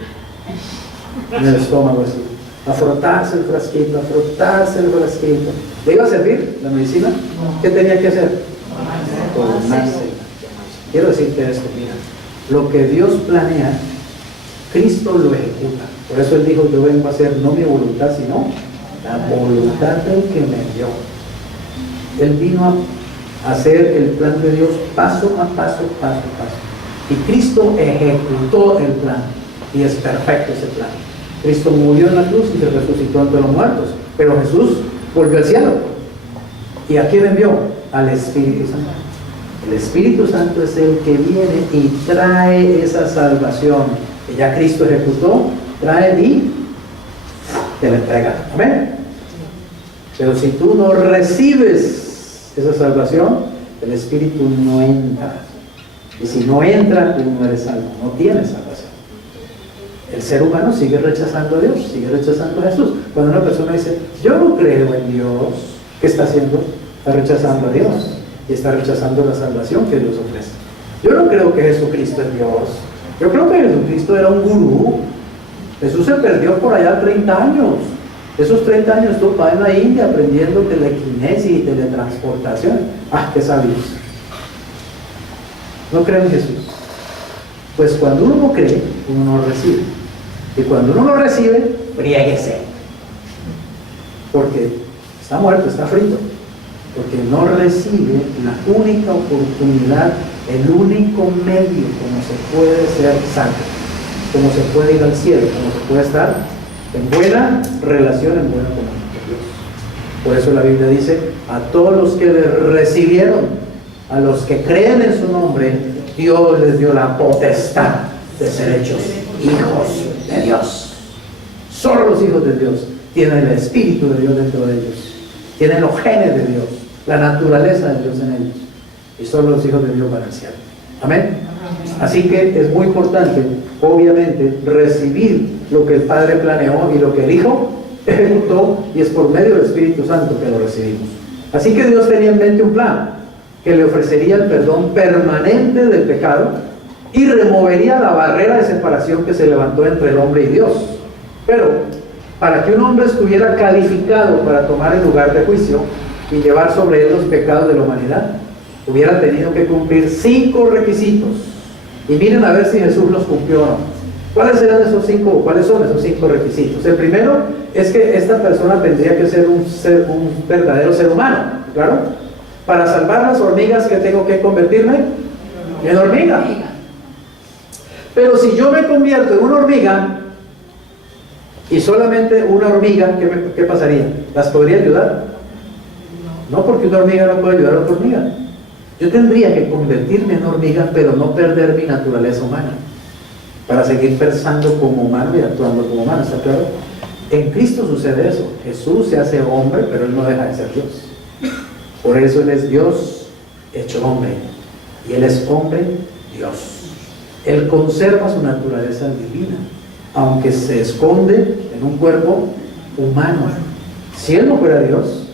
en el estómago así, a frotarse el frasquito, a frotarse el frasquito. ¿Le iba a servir la medicina? ¿Qué tenía que hacer? Tomarse. Quiero decirte esto, mira, lo que Dios planea, Cristo lo ejecuta. Por eso Él dijo, yo vengo a hacer no mi voluntad, sino la voluntad del que me dio. Él vino a hacer el plan de Dios paso a paso, paso a paso. Y Cristo ejecutó el plan. Y es perfecto ese plan. Cristo murió en la cruz y se resucitó entre los muertos. Pero Jesús volvió al cielo. ¿Y a quién envió? Al Espíritu Santo. El Espíritu Santo es el que viene y trae esa salvación que ya Cristo ejecutó, trae y te la entrega. Amén. Pero si tú no recibes esa salvación, el Espíritu no entra. Y si no entra, tú no eres salvo, no tienes salvación. El ser humano sigue rechazando a Dios, sigue rechazando a Jesús. Cuando una persona dice, yo no creo en Dios, ¿qué está haciendo? Está rechazando a Dios y está rechazando la salvación que Dios ofrece. Yo no creo que Jesucristo es Dios. Yo creo que Jesucristo era un gurú. Jesús se perdió por allá 30 años. Esos 30 años estuvo para en la India aprendiendo telequinesis y teletransportación. ¡Ah, qué sabios! No creen en Jesús. Pues cuando uno no cree, uno no recibe. Y cuando uno no recibe, friéguese. Porque está muerto, está frito. Porque no recibe la única oportunidad, el único medio como se puede ser santo, como se puede ir al cielo, como se puede estar en buena relación, en buena comunión con Dios. Por eso la Biblia dice, a todos los que le recibieron, a los que creen en su nombre, Dios les dio la potestad de ser hechos hijos de Dios. Solo los hijos de Dios tienen el Espíritu de Dios dentro de ellos, tienen los genes de Dios, la naturaleza de Dios en ellos, y solo los hijos de Dios van al cielo. Amén. Así que es muy importante, obviamente, recibir lo que el Padre planeó y lo que el Hijo ejecutó, y es por medio del Espíritu Santo que lo recibimos. Así que Dios tenía en mente un plan que le ofrecería el perdón permanente del pecado y removería la barrera de separación que se levantó entre el hombre y Dios. Pero para que un hombre estuviera calificado para tomar el lugar de juicio y llevar sobre él los pecados de la humanidad, hubiera tenido que cumplir 5 requisitos. Y miren a ver si Jesús los cumplió o no. ¿Cuáles son esos 5 requisitos? El primero es que esta persona tendría que ser un verdadero ser humano, ¿claro? Para salvar las hormigas, ¿qué tengo que convertirme? En hormiga. Pero si yo me convierto en una hormiga y solamente una hormiga, ¿qué pasaría? ¿Las podría ayudar? No, porque una hormiga no puede ayudar a otra hormiga. Yo tendría que convertirme en hormiga, pero no perder mi naturaleza humana, para seguir pensando como humano y actuando como humano, ¿está claro? En Cristo sucede eso. Jesús se hace hombre, pero Él no deja de ser Dios. Por eso Él es Dios hecho hombre, y Él es hombre Dios. Él conserva su naturaleza divina, aunque se esconde en un cuerpo humano. Si Él no fuera Dios,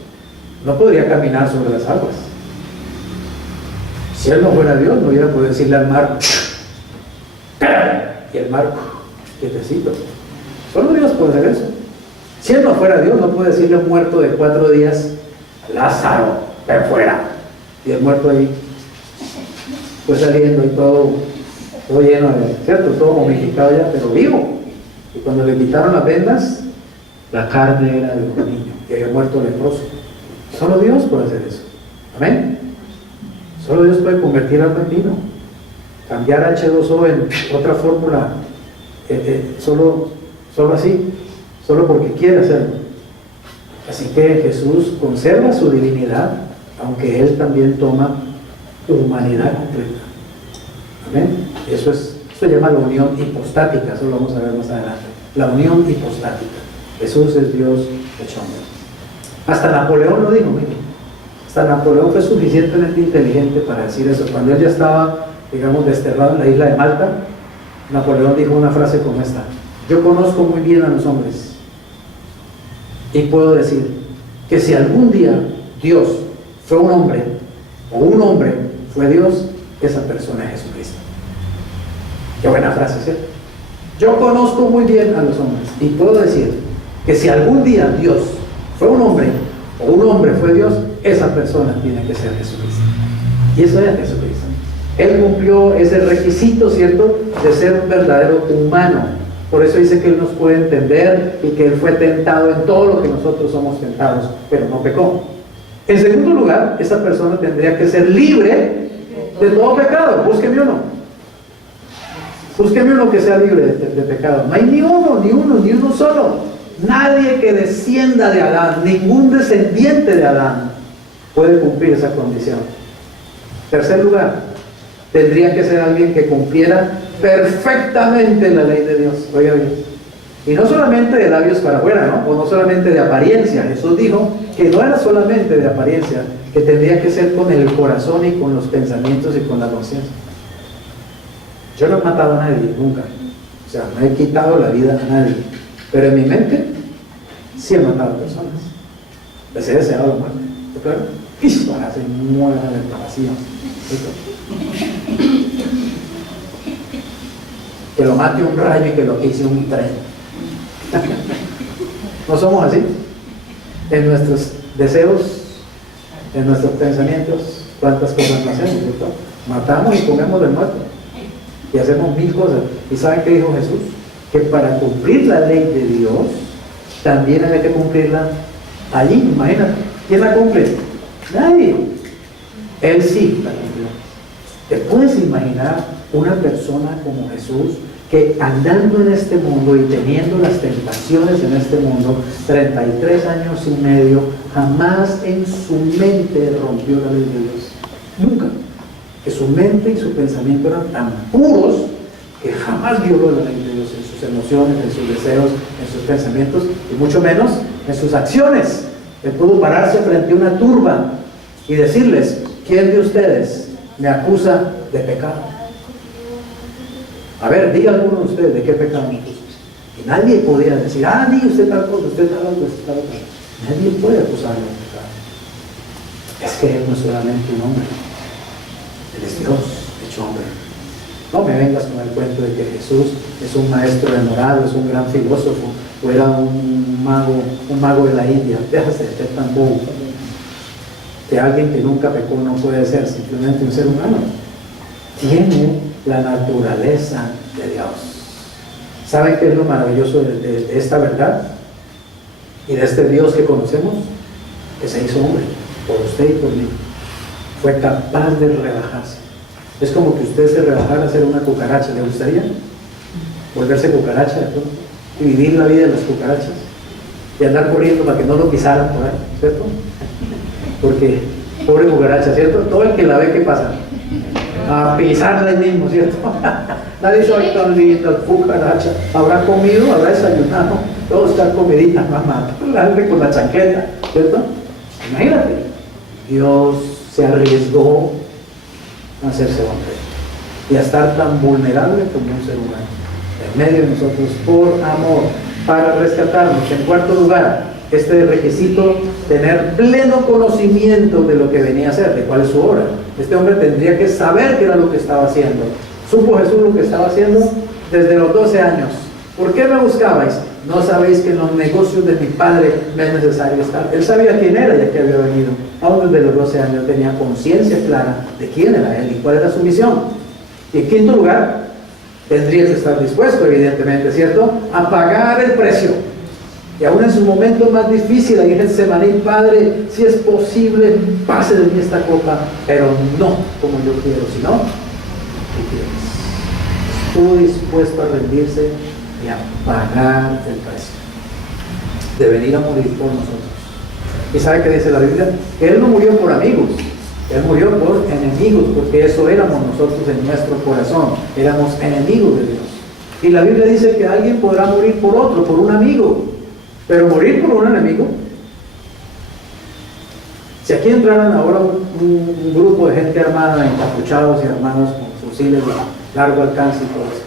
no podría caminar sobre las aguas. Si Él no fuera Dios, no hubiera podido decirle al mar, y el mar, quietecito. Solo Dios puede hacer eso. Si Él no fuera Dios, no puede decirle a un muerto de 4 días, Lázaro, ven fuera. Y el muerto ahí, pues saliendo y todo lleno de, ¿cierto? Todo momificado ya, pero vivo. Y cuando le quitaron las vendas, la carne era de un niño que había muerto leproso. Solo Dios puede hacer eso. Amén. Solo Dios puede convertir agua en vino, cambiar H2O en otra fórmula, solo así, solo porque quiere hacerlo. Así que Jesús conserva su divinidad, aunque Él también toma humanidad completa. Amén. Eso se llama la unión hipostática, eso lo vamos a ver más adelante. La unión hipostática. Jesús es Dios hecho hombre. Hasta Napoleón lo dijo, mire. Hasta Napoleón fue suficientemente inteligente para decir eso. Cuando él ya estaba, digamos, desterrado en la isla de Malta, Napoleón dijo una frase como esta: yo conozco muy bien a los hombres y puedo decir que si algún día Dios fue un hombre o un hombre fue Dios, esa persona es Jesucristo. Qué buena frase, ¿cierto? Yo conozco muy bien a los hombres y puedo decir que si algún día Dios fue un hombre o un hombre fue Dios, esa persona tiene que ser Jesucristo. Y eso es Jesucristo. Él cumplió ese requisito, ¿cierto?, de ser un verdadero humano. Por eso dice que Él nos puede entender y que Él fue tentado en todo lo que nosotros somos tentados, pero no pecó. En segundo lugar, esa persona tendría que ser libre de todo pecado. Búsqueme uno. Búsqueme uno que sea libre de pecado. No hay ni uno solo. Nadie que descienda de Adán, ningún descendiente de Adán puede cumplir esa condición. Tercer lugar, tendría que ser alguien que cumpliera perfectamente la ley de Dios. Oiga bien. Y no solamente de labios para afuera, ¿no? O no solamente de apariencia. Jesús dijo que no era solamente de apariencia, que tendría que ser con el corazón y con los pensamientos y con la conciencia. Yo no he matado a nadie, nunca. O sea, no he quitado la vida a nadie. Pero en mi mente sí he matado a personas. Les he deseado la muerte. ¿Está claro? Y para se muera de vacío. Que lo mate un rayo y que lo quise un tren. ¿No somos así? En nuestros deseos, en nuestros pensamientos, ¿cuántas cosas no hacemos? ¿Cierto? Matamos y comemos del muerto. Y hacemos mil cosas. ¿Y saben qué dijo Jesús? Que para cumplir la ley de Dios, también hay que cumplirla allí. Imagínate, ¿quién la cumple? Nadie. Él sí la cumplió. ¿Te puedes imaginar una persona como Jesús que andando en este mundo y teniendo las tentaciones en este mundo, 33 años y medio, jamás en su mente rompió la ley de Dios? Nunca. Que su mente y su pensamiento eran tan puros que jamás violó la ley de Dios en sus emociones, en sus deseos, en sus pensamientos y mucho menos en sus acciones. Él pudo pararse frente a una turba y decirles: ¿quién de ustedes me acusa de pecado? A ver, diga alguno de ustedes de qué pecado me acusa. Y nadie podía decir: diga usted tal cosa, usted tal otra, usted tal otra. Nadie puede acusarle de pecado. Es que Él no es solamente un hombre, Él es Dios hecho hombre. No me vengas con el cuento de que Jesús es un maestro de moral, es un gran filósofo, o era un mago de la India. Déjase de ser tan bobo. Que alguien que nunca pecó no puede ser simplemente un ser humano. Tiene la naturaleza de Dios. ¿Saben qué es lo maravilloso de esta verdad? Y de este Dios que conocemos, que se hizo hombre, por usted y por mí. Fue capaz de rebajarse. Es como que usted se rebajara a ser una cucaracha. ¿Le gustaría volverse cucaracha de pronto? Y vivir la vida de las cucarachas y andar corriendo para que no lo pisaran por ahí, ¿cierto? Porque, pobre cucaracha, ¿cierto? Todo el que la ve, ¿qué pasa? A pisarla ahí mismo, ¿cierto? Nadie soy tan linda, cucaracha. Habrá comido, habrá desayunado, todo está comidita, mamá, con la chancleta, ¿cierto? Imagínate, Dios se arriesgó a hacerse hombre y a estar tan vulnerable como un ser humano en medio de nosotros por amor, para rescatarnos. En cuarto lugar, este requisito: tener pleno conocimiento de lo que venía a hacer, de cuál es su obra. Este hombre tendría que saber qué era lo que estaba haciendo. ¿Supo Jesús lo que estaba haciendo? Desde los 12 años. ¿Por qué me buscabais? ¿No sabéis que en los negocios de mi padre me es necesario estar? Él sabía quién era y a qué había venido. Aún desde los 12 años tenía conciencia clara de quién era él y cuál era su misión. Y en quinto lugar, tendría que estar dispuesto, evidentemente, ¿cierto?, a pagar el precio. Y aún en su momento más difícil, ahí en Getsemaní, Padre, si es posible, pase de mí esta copa, pero no como yo quiero, sino tú quieres. Estuvo dispuesto a rendirse y a pagar el precio de venir a morir por nosotros. ¿Y sabe qué dice la Biblia? Que Él no murió por amigos, Él murió por enemigos, porque eso éramos nosotros en nuestro corazón, éramos enemigos de Dios. Y la Biblia dice que alguien podrá morir por otro, por un amigo, pero morir por un enemigo. Si aquí entraran ahora un grupo de gente armada, encapuchados y armados con fusiles de largo alcance y todo eso,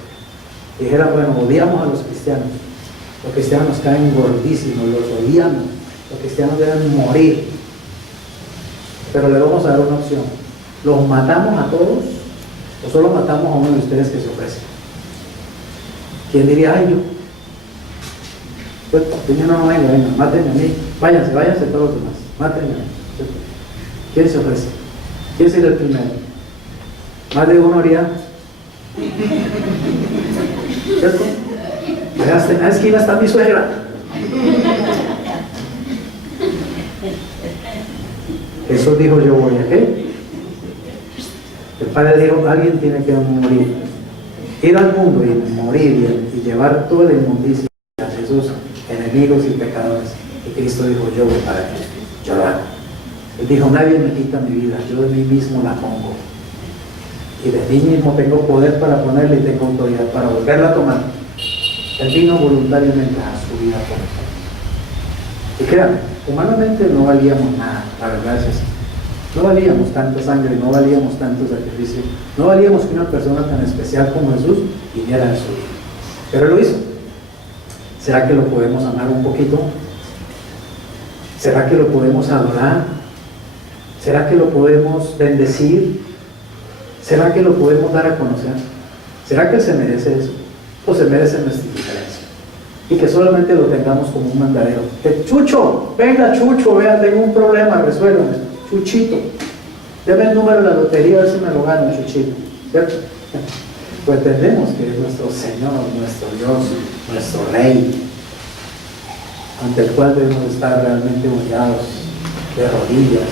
y dijeran, bueno, odiamos a los cristianos nos caen gordísimos, los odiamos, los cristianos deben morir, pero le vamos a dar una opción: ¿los matamos a todos o solo matamos a uno de ustedes que se ofrece? ¿Quién diría, ay, yo? Pues, no, venga, mátenme a mí, váyanse todos los demás, mátenme a mí. ¿Quién se ofrece? ¿Quién será el primero? Más de uno haría, ¿cierto? En la esquina está mi suegra. Jesús dijo, yo voy a qué. El Padre dijo, alguien tiene que morir. Ir al mundo y morir y llevar toda la inmundicia a Jesús, enemigos y pecadores. Y Cristo dijo, yo voy para ti, yo lo hago. Él dijo, nadie me quita mi vida, yo de mí mismo la pongo. Y de mí mismo tengo poder para ponerla y tengo autoridad para volverla a tomar. Él vino voluntariamente a su vida por nosotros. Y créanme, humanamente no valíamos nada, la verdad es eso. No valíamos tanta sangre, no valíamos tanto sacrificio, no valíamos que una persona tan especial como Jesús viniera en su vida. Pero Él lo hizo. ¿Será que lo podemos amar un poquito? ¿Será que lo podemos adorar? ¿Será que lo podemos bendecir? ¿Será que lo podemos dar a conocer? ¿Será que Él se merece eso? ¿O se merece nuestra indiferencia? Y que solamente lo tengamos como un mandadero. Que, Chucho, venga Chucho, vea, tengo un problema, resuélvame. Chuchito, deme el número de la lotería a ver si me lo gano, Chuchito. ¿Cierto? Pues entendemos que es nuestro Señor, nuestro Dios, nuestro Rey, ante el cual debemos estar realmente humillados de rodillas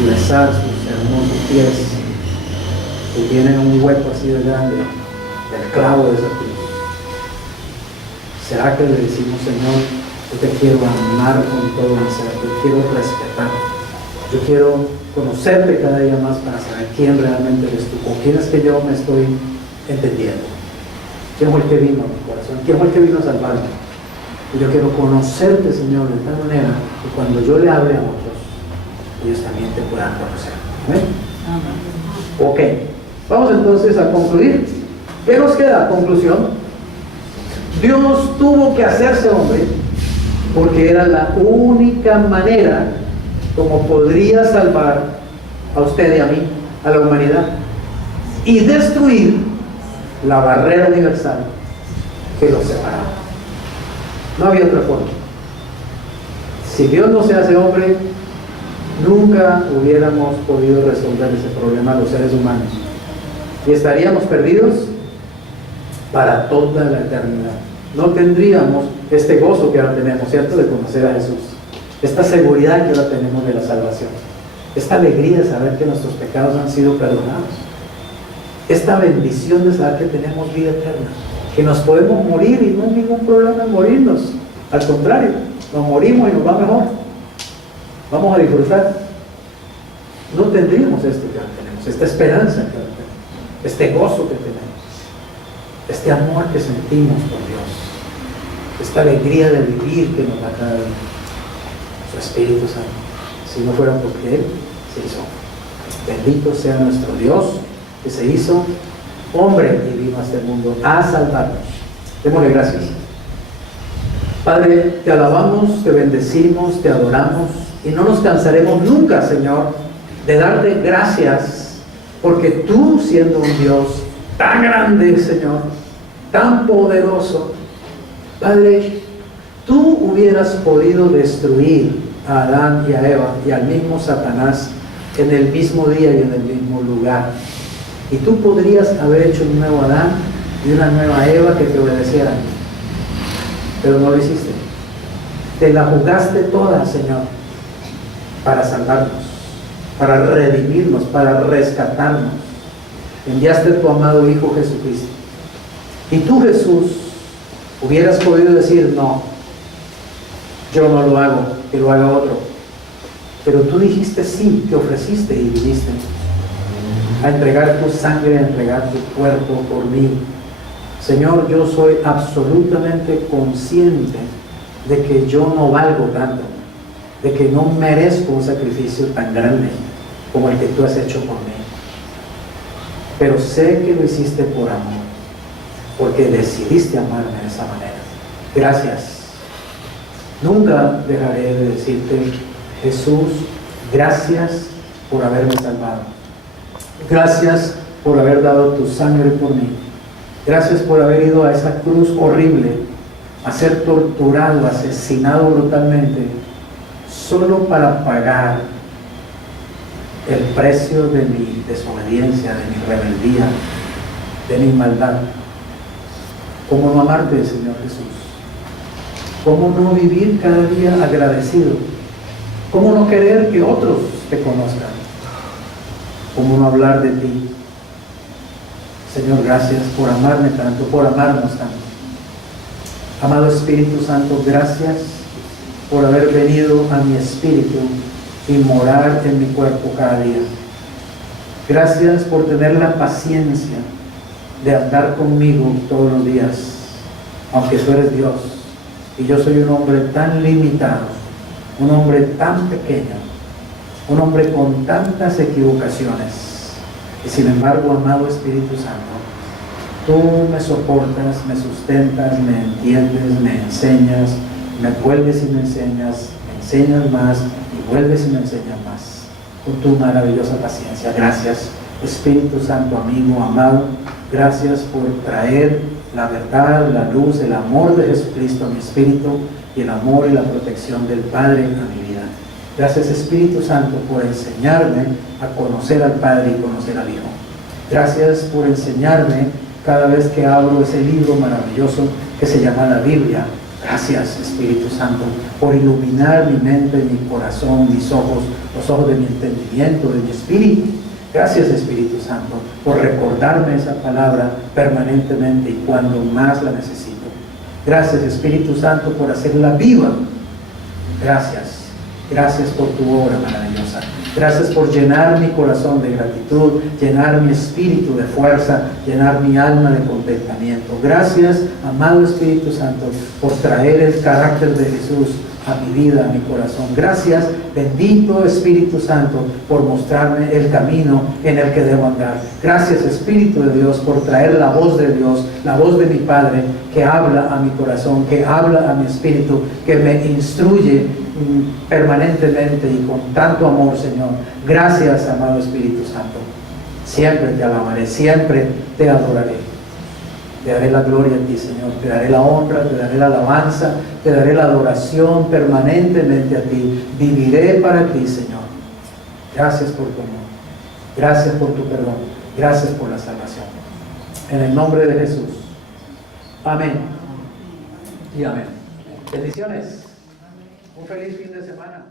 y besar sus hermosos pies que tienen un hueco así de grande del clavo de esa cruz. ¿Será que le decimos, Señor, yo te quiero amar con todo mi ser, te quiero respetar, yo quiero conocerte cada día más para saber quién realmente eres tú, con quién es que yo me estoy entendiendo, quién fue el que vino a mi corazón, quién fue el que vino a salvarme? Y yo quiero conocerte, Señor, de tal manera que cuando yo le hable a otros, ellos también te puedan conocer. ¿Amén? Ok, vamos entonces a concluir. ¿Qué nos queda? Conclusión. Dios tuvo que hacerse hombre porque era la única manera como podría salvar a usted y a mí, a la humanidad, y destruir la barrera universal que los separaba. No había otra forma. Si Dios no se hace hombre, nunca hubiéramos podido resolver ese problema los seres humanos y estaríamos perdidos para toda la eternidad. No tendríamos este gozo que ahora tenemos, ¿cierto?, de conocer a Jesús, esta seguridad que ahora tenemos de la salvación, esta alegría de saber que nuestros pecados han sido perdonados, esta bendición de saber que tenemos vida eterna, que nos podemos morir y no hay ningún problema en morirnos. Al contrario, nos morimos y nos va mejor, vamos a disfrutar. No tendríamos esto que ahora tenemos, esta esperanza que ahora tenemos, este gozo que tenemos, este amor que sentimos por Dios, esta alegría de vivir que nos da cada día su Espíritu Santo. Si no fuera porque Él se hizo hombre. Bendito sea nuestro Dios que se hizo hombre y vino a este mundo a salvarnos. Démosle gracias. Padre, te alabamos, te bendecimos, te adoramos y no nos cansaremos nunca, Señor, de darte gracias porque tú, siendo un Dios tan grande, Señor, tan poderoso, Padre, tú hubieras podido destruir a Adán y a Eva y al mismo Satanás en el mismo día y en el mismo lugar. Y tú podrías haber hecho un nuevo Adán y una nueva Eva que te obedecieran, pero no lo hiciste. Te la jugaste toda, Señor, para salvarnos, para redimirnos, para rescatarnos. Enviaste a tu amado Hijo Jesucristo. Y tú, Jesús, hubieras podido decir, no, yo no lo hago, que lo haga otro. Pero tú dijiste sí, te ofreciste y viniste a entregar tu sangre, a entregar tu cuerpo por mí. Señor, yo soy absolutamente consciente de que yo no valgo tanto, de que no merezco un sacrificio tan grande como el que tú has hecho por mí. Pero sé que lo hiciste por amor, porque decidiste amarme de esa manera. Gracias. Nunca dejaré de decirte, Jesús, gracias por haberme salvado. Gracias por haber dado tu sangre por mí. Gracias por haber ido a esa cruz horrible, a ser torturado, asesinado brutalmente, solo para pagar el precio de mi desobediencia, de mi rebeldía, de mi maldad. ¿Cómo no amarte, Señor Jesús? ¿Cómo no vivir cada día agradecido? ¿Cómo no querer que otros te conozcan? ¿Cómo no hablar de ti? Señor, gracias por amarme tanto, por amarnos tanto. Amado Espíritu Santo, gracias por haber venido a mi espíritu y morar en mi cuerpo cada día. Gracias por tener la paciencia de andar conmigo todos los días, aunque tú eres Dios y yo soy un hombre tan limitado, un hombre tan pequeño, un hombre con tantas equivocaciones. Y sin embargo, amado Espíritu Santo, tú me soportas, me sustentas, me entiendes, me enseñas, me vuelves y me enseñas más y vuelves y me enseñas más. Con tu maravillosa paciencia. Gracias, Espíritu Santo, amigo, amado. Gracias por traer la verdad, la luz, el amor de Jesucristo a mi espíritu y el amor y la protección del Padre a mi vida. Gracias, Espíritu Santo, por enseñarme a conocer al Padre y conocer al Hijo. Gracias por enseñarme cada vez que abro ese libro maravilloso que se llama la Biblia. Gracias, Espíritu Santo, por iluminar mi mente, mi corazón, mis ojos, los ojos de mi entendimiento, de mi espíritu. Gracias, Espíritu Santo, por recordarme esa palabra permanentemente y cuando más la necesito. Gracias, Espíritu Santo, por hacerla viva. Gracias. Gracias por tu obra maravillosa. Gracias por llenar mi corazón de gratitud, llenar mi espíritu de fuerza, llenar mi alma de contentamiento. Gracias, amado Espíritu Santo, por traer el carácter de Jesús a mi vida, a mi corazón. Gracias, bendito Espíritu Santo, por mostrarme el camino en el que debo andar. Gracias, Espíritu de Dios, por traer la voz de Dios, la voz de mi Padre, que habla a mi corazón, que habla a mi espíritu, que me instruye permanentemente y con tanto amor, Señor. Gracias, amado Espíritu Santo. Siempre te alabaré, siempre te adoraré. Te daré la gloria a ti, Señor. Te daré la honra, te daré la alabanza, te daré la adoración permanentemente a ti. Viviré para ti, Señor. Gracias por tu amor. Gracias por tu perdón. Gracias por la salvación. En el nombre de Jesús. Amén. Y amén. Bendiciones. Un feliz fin de semana.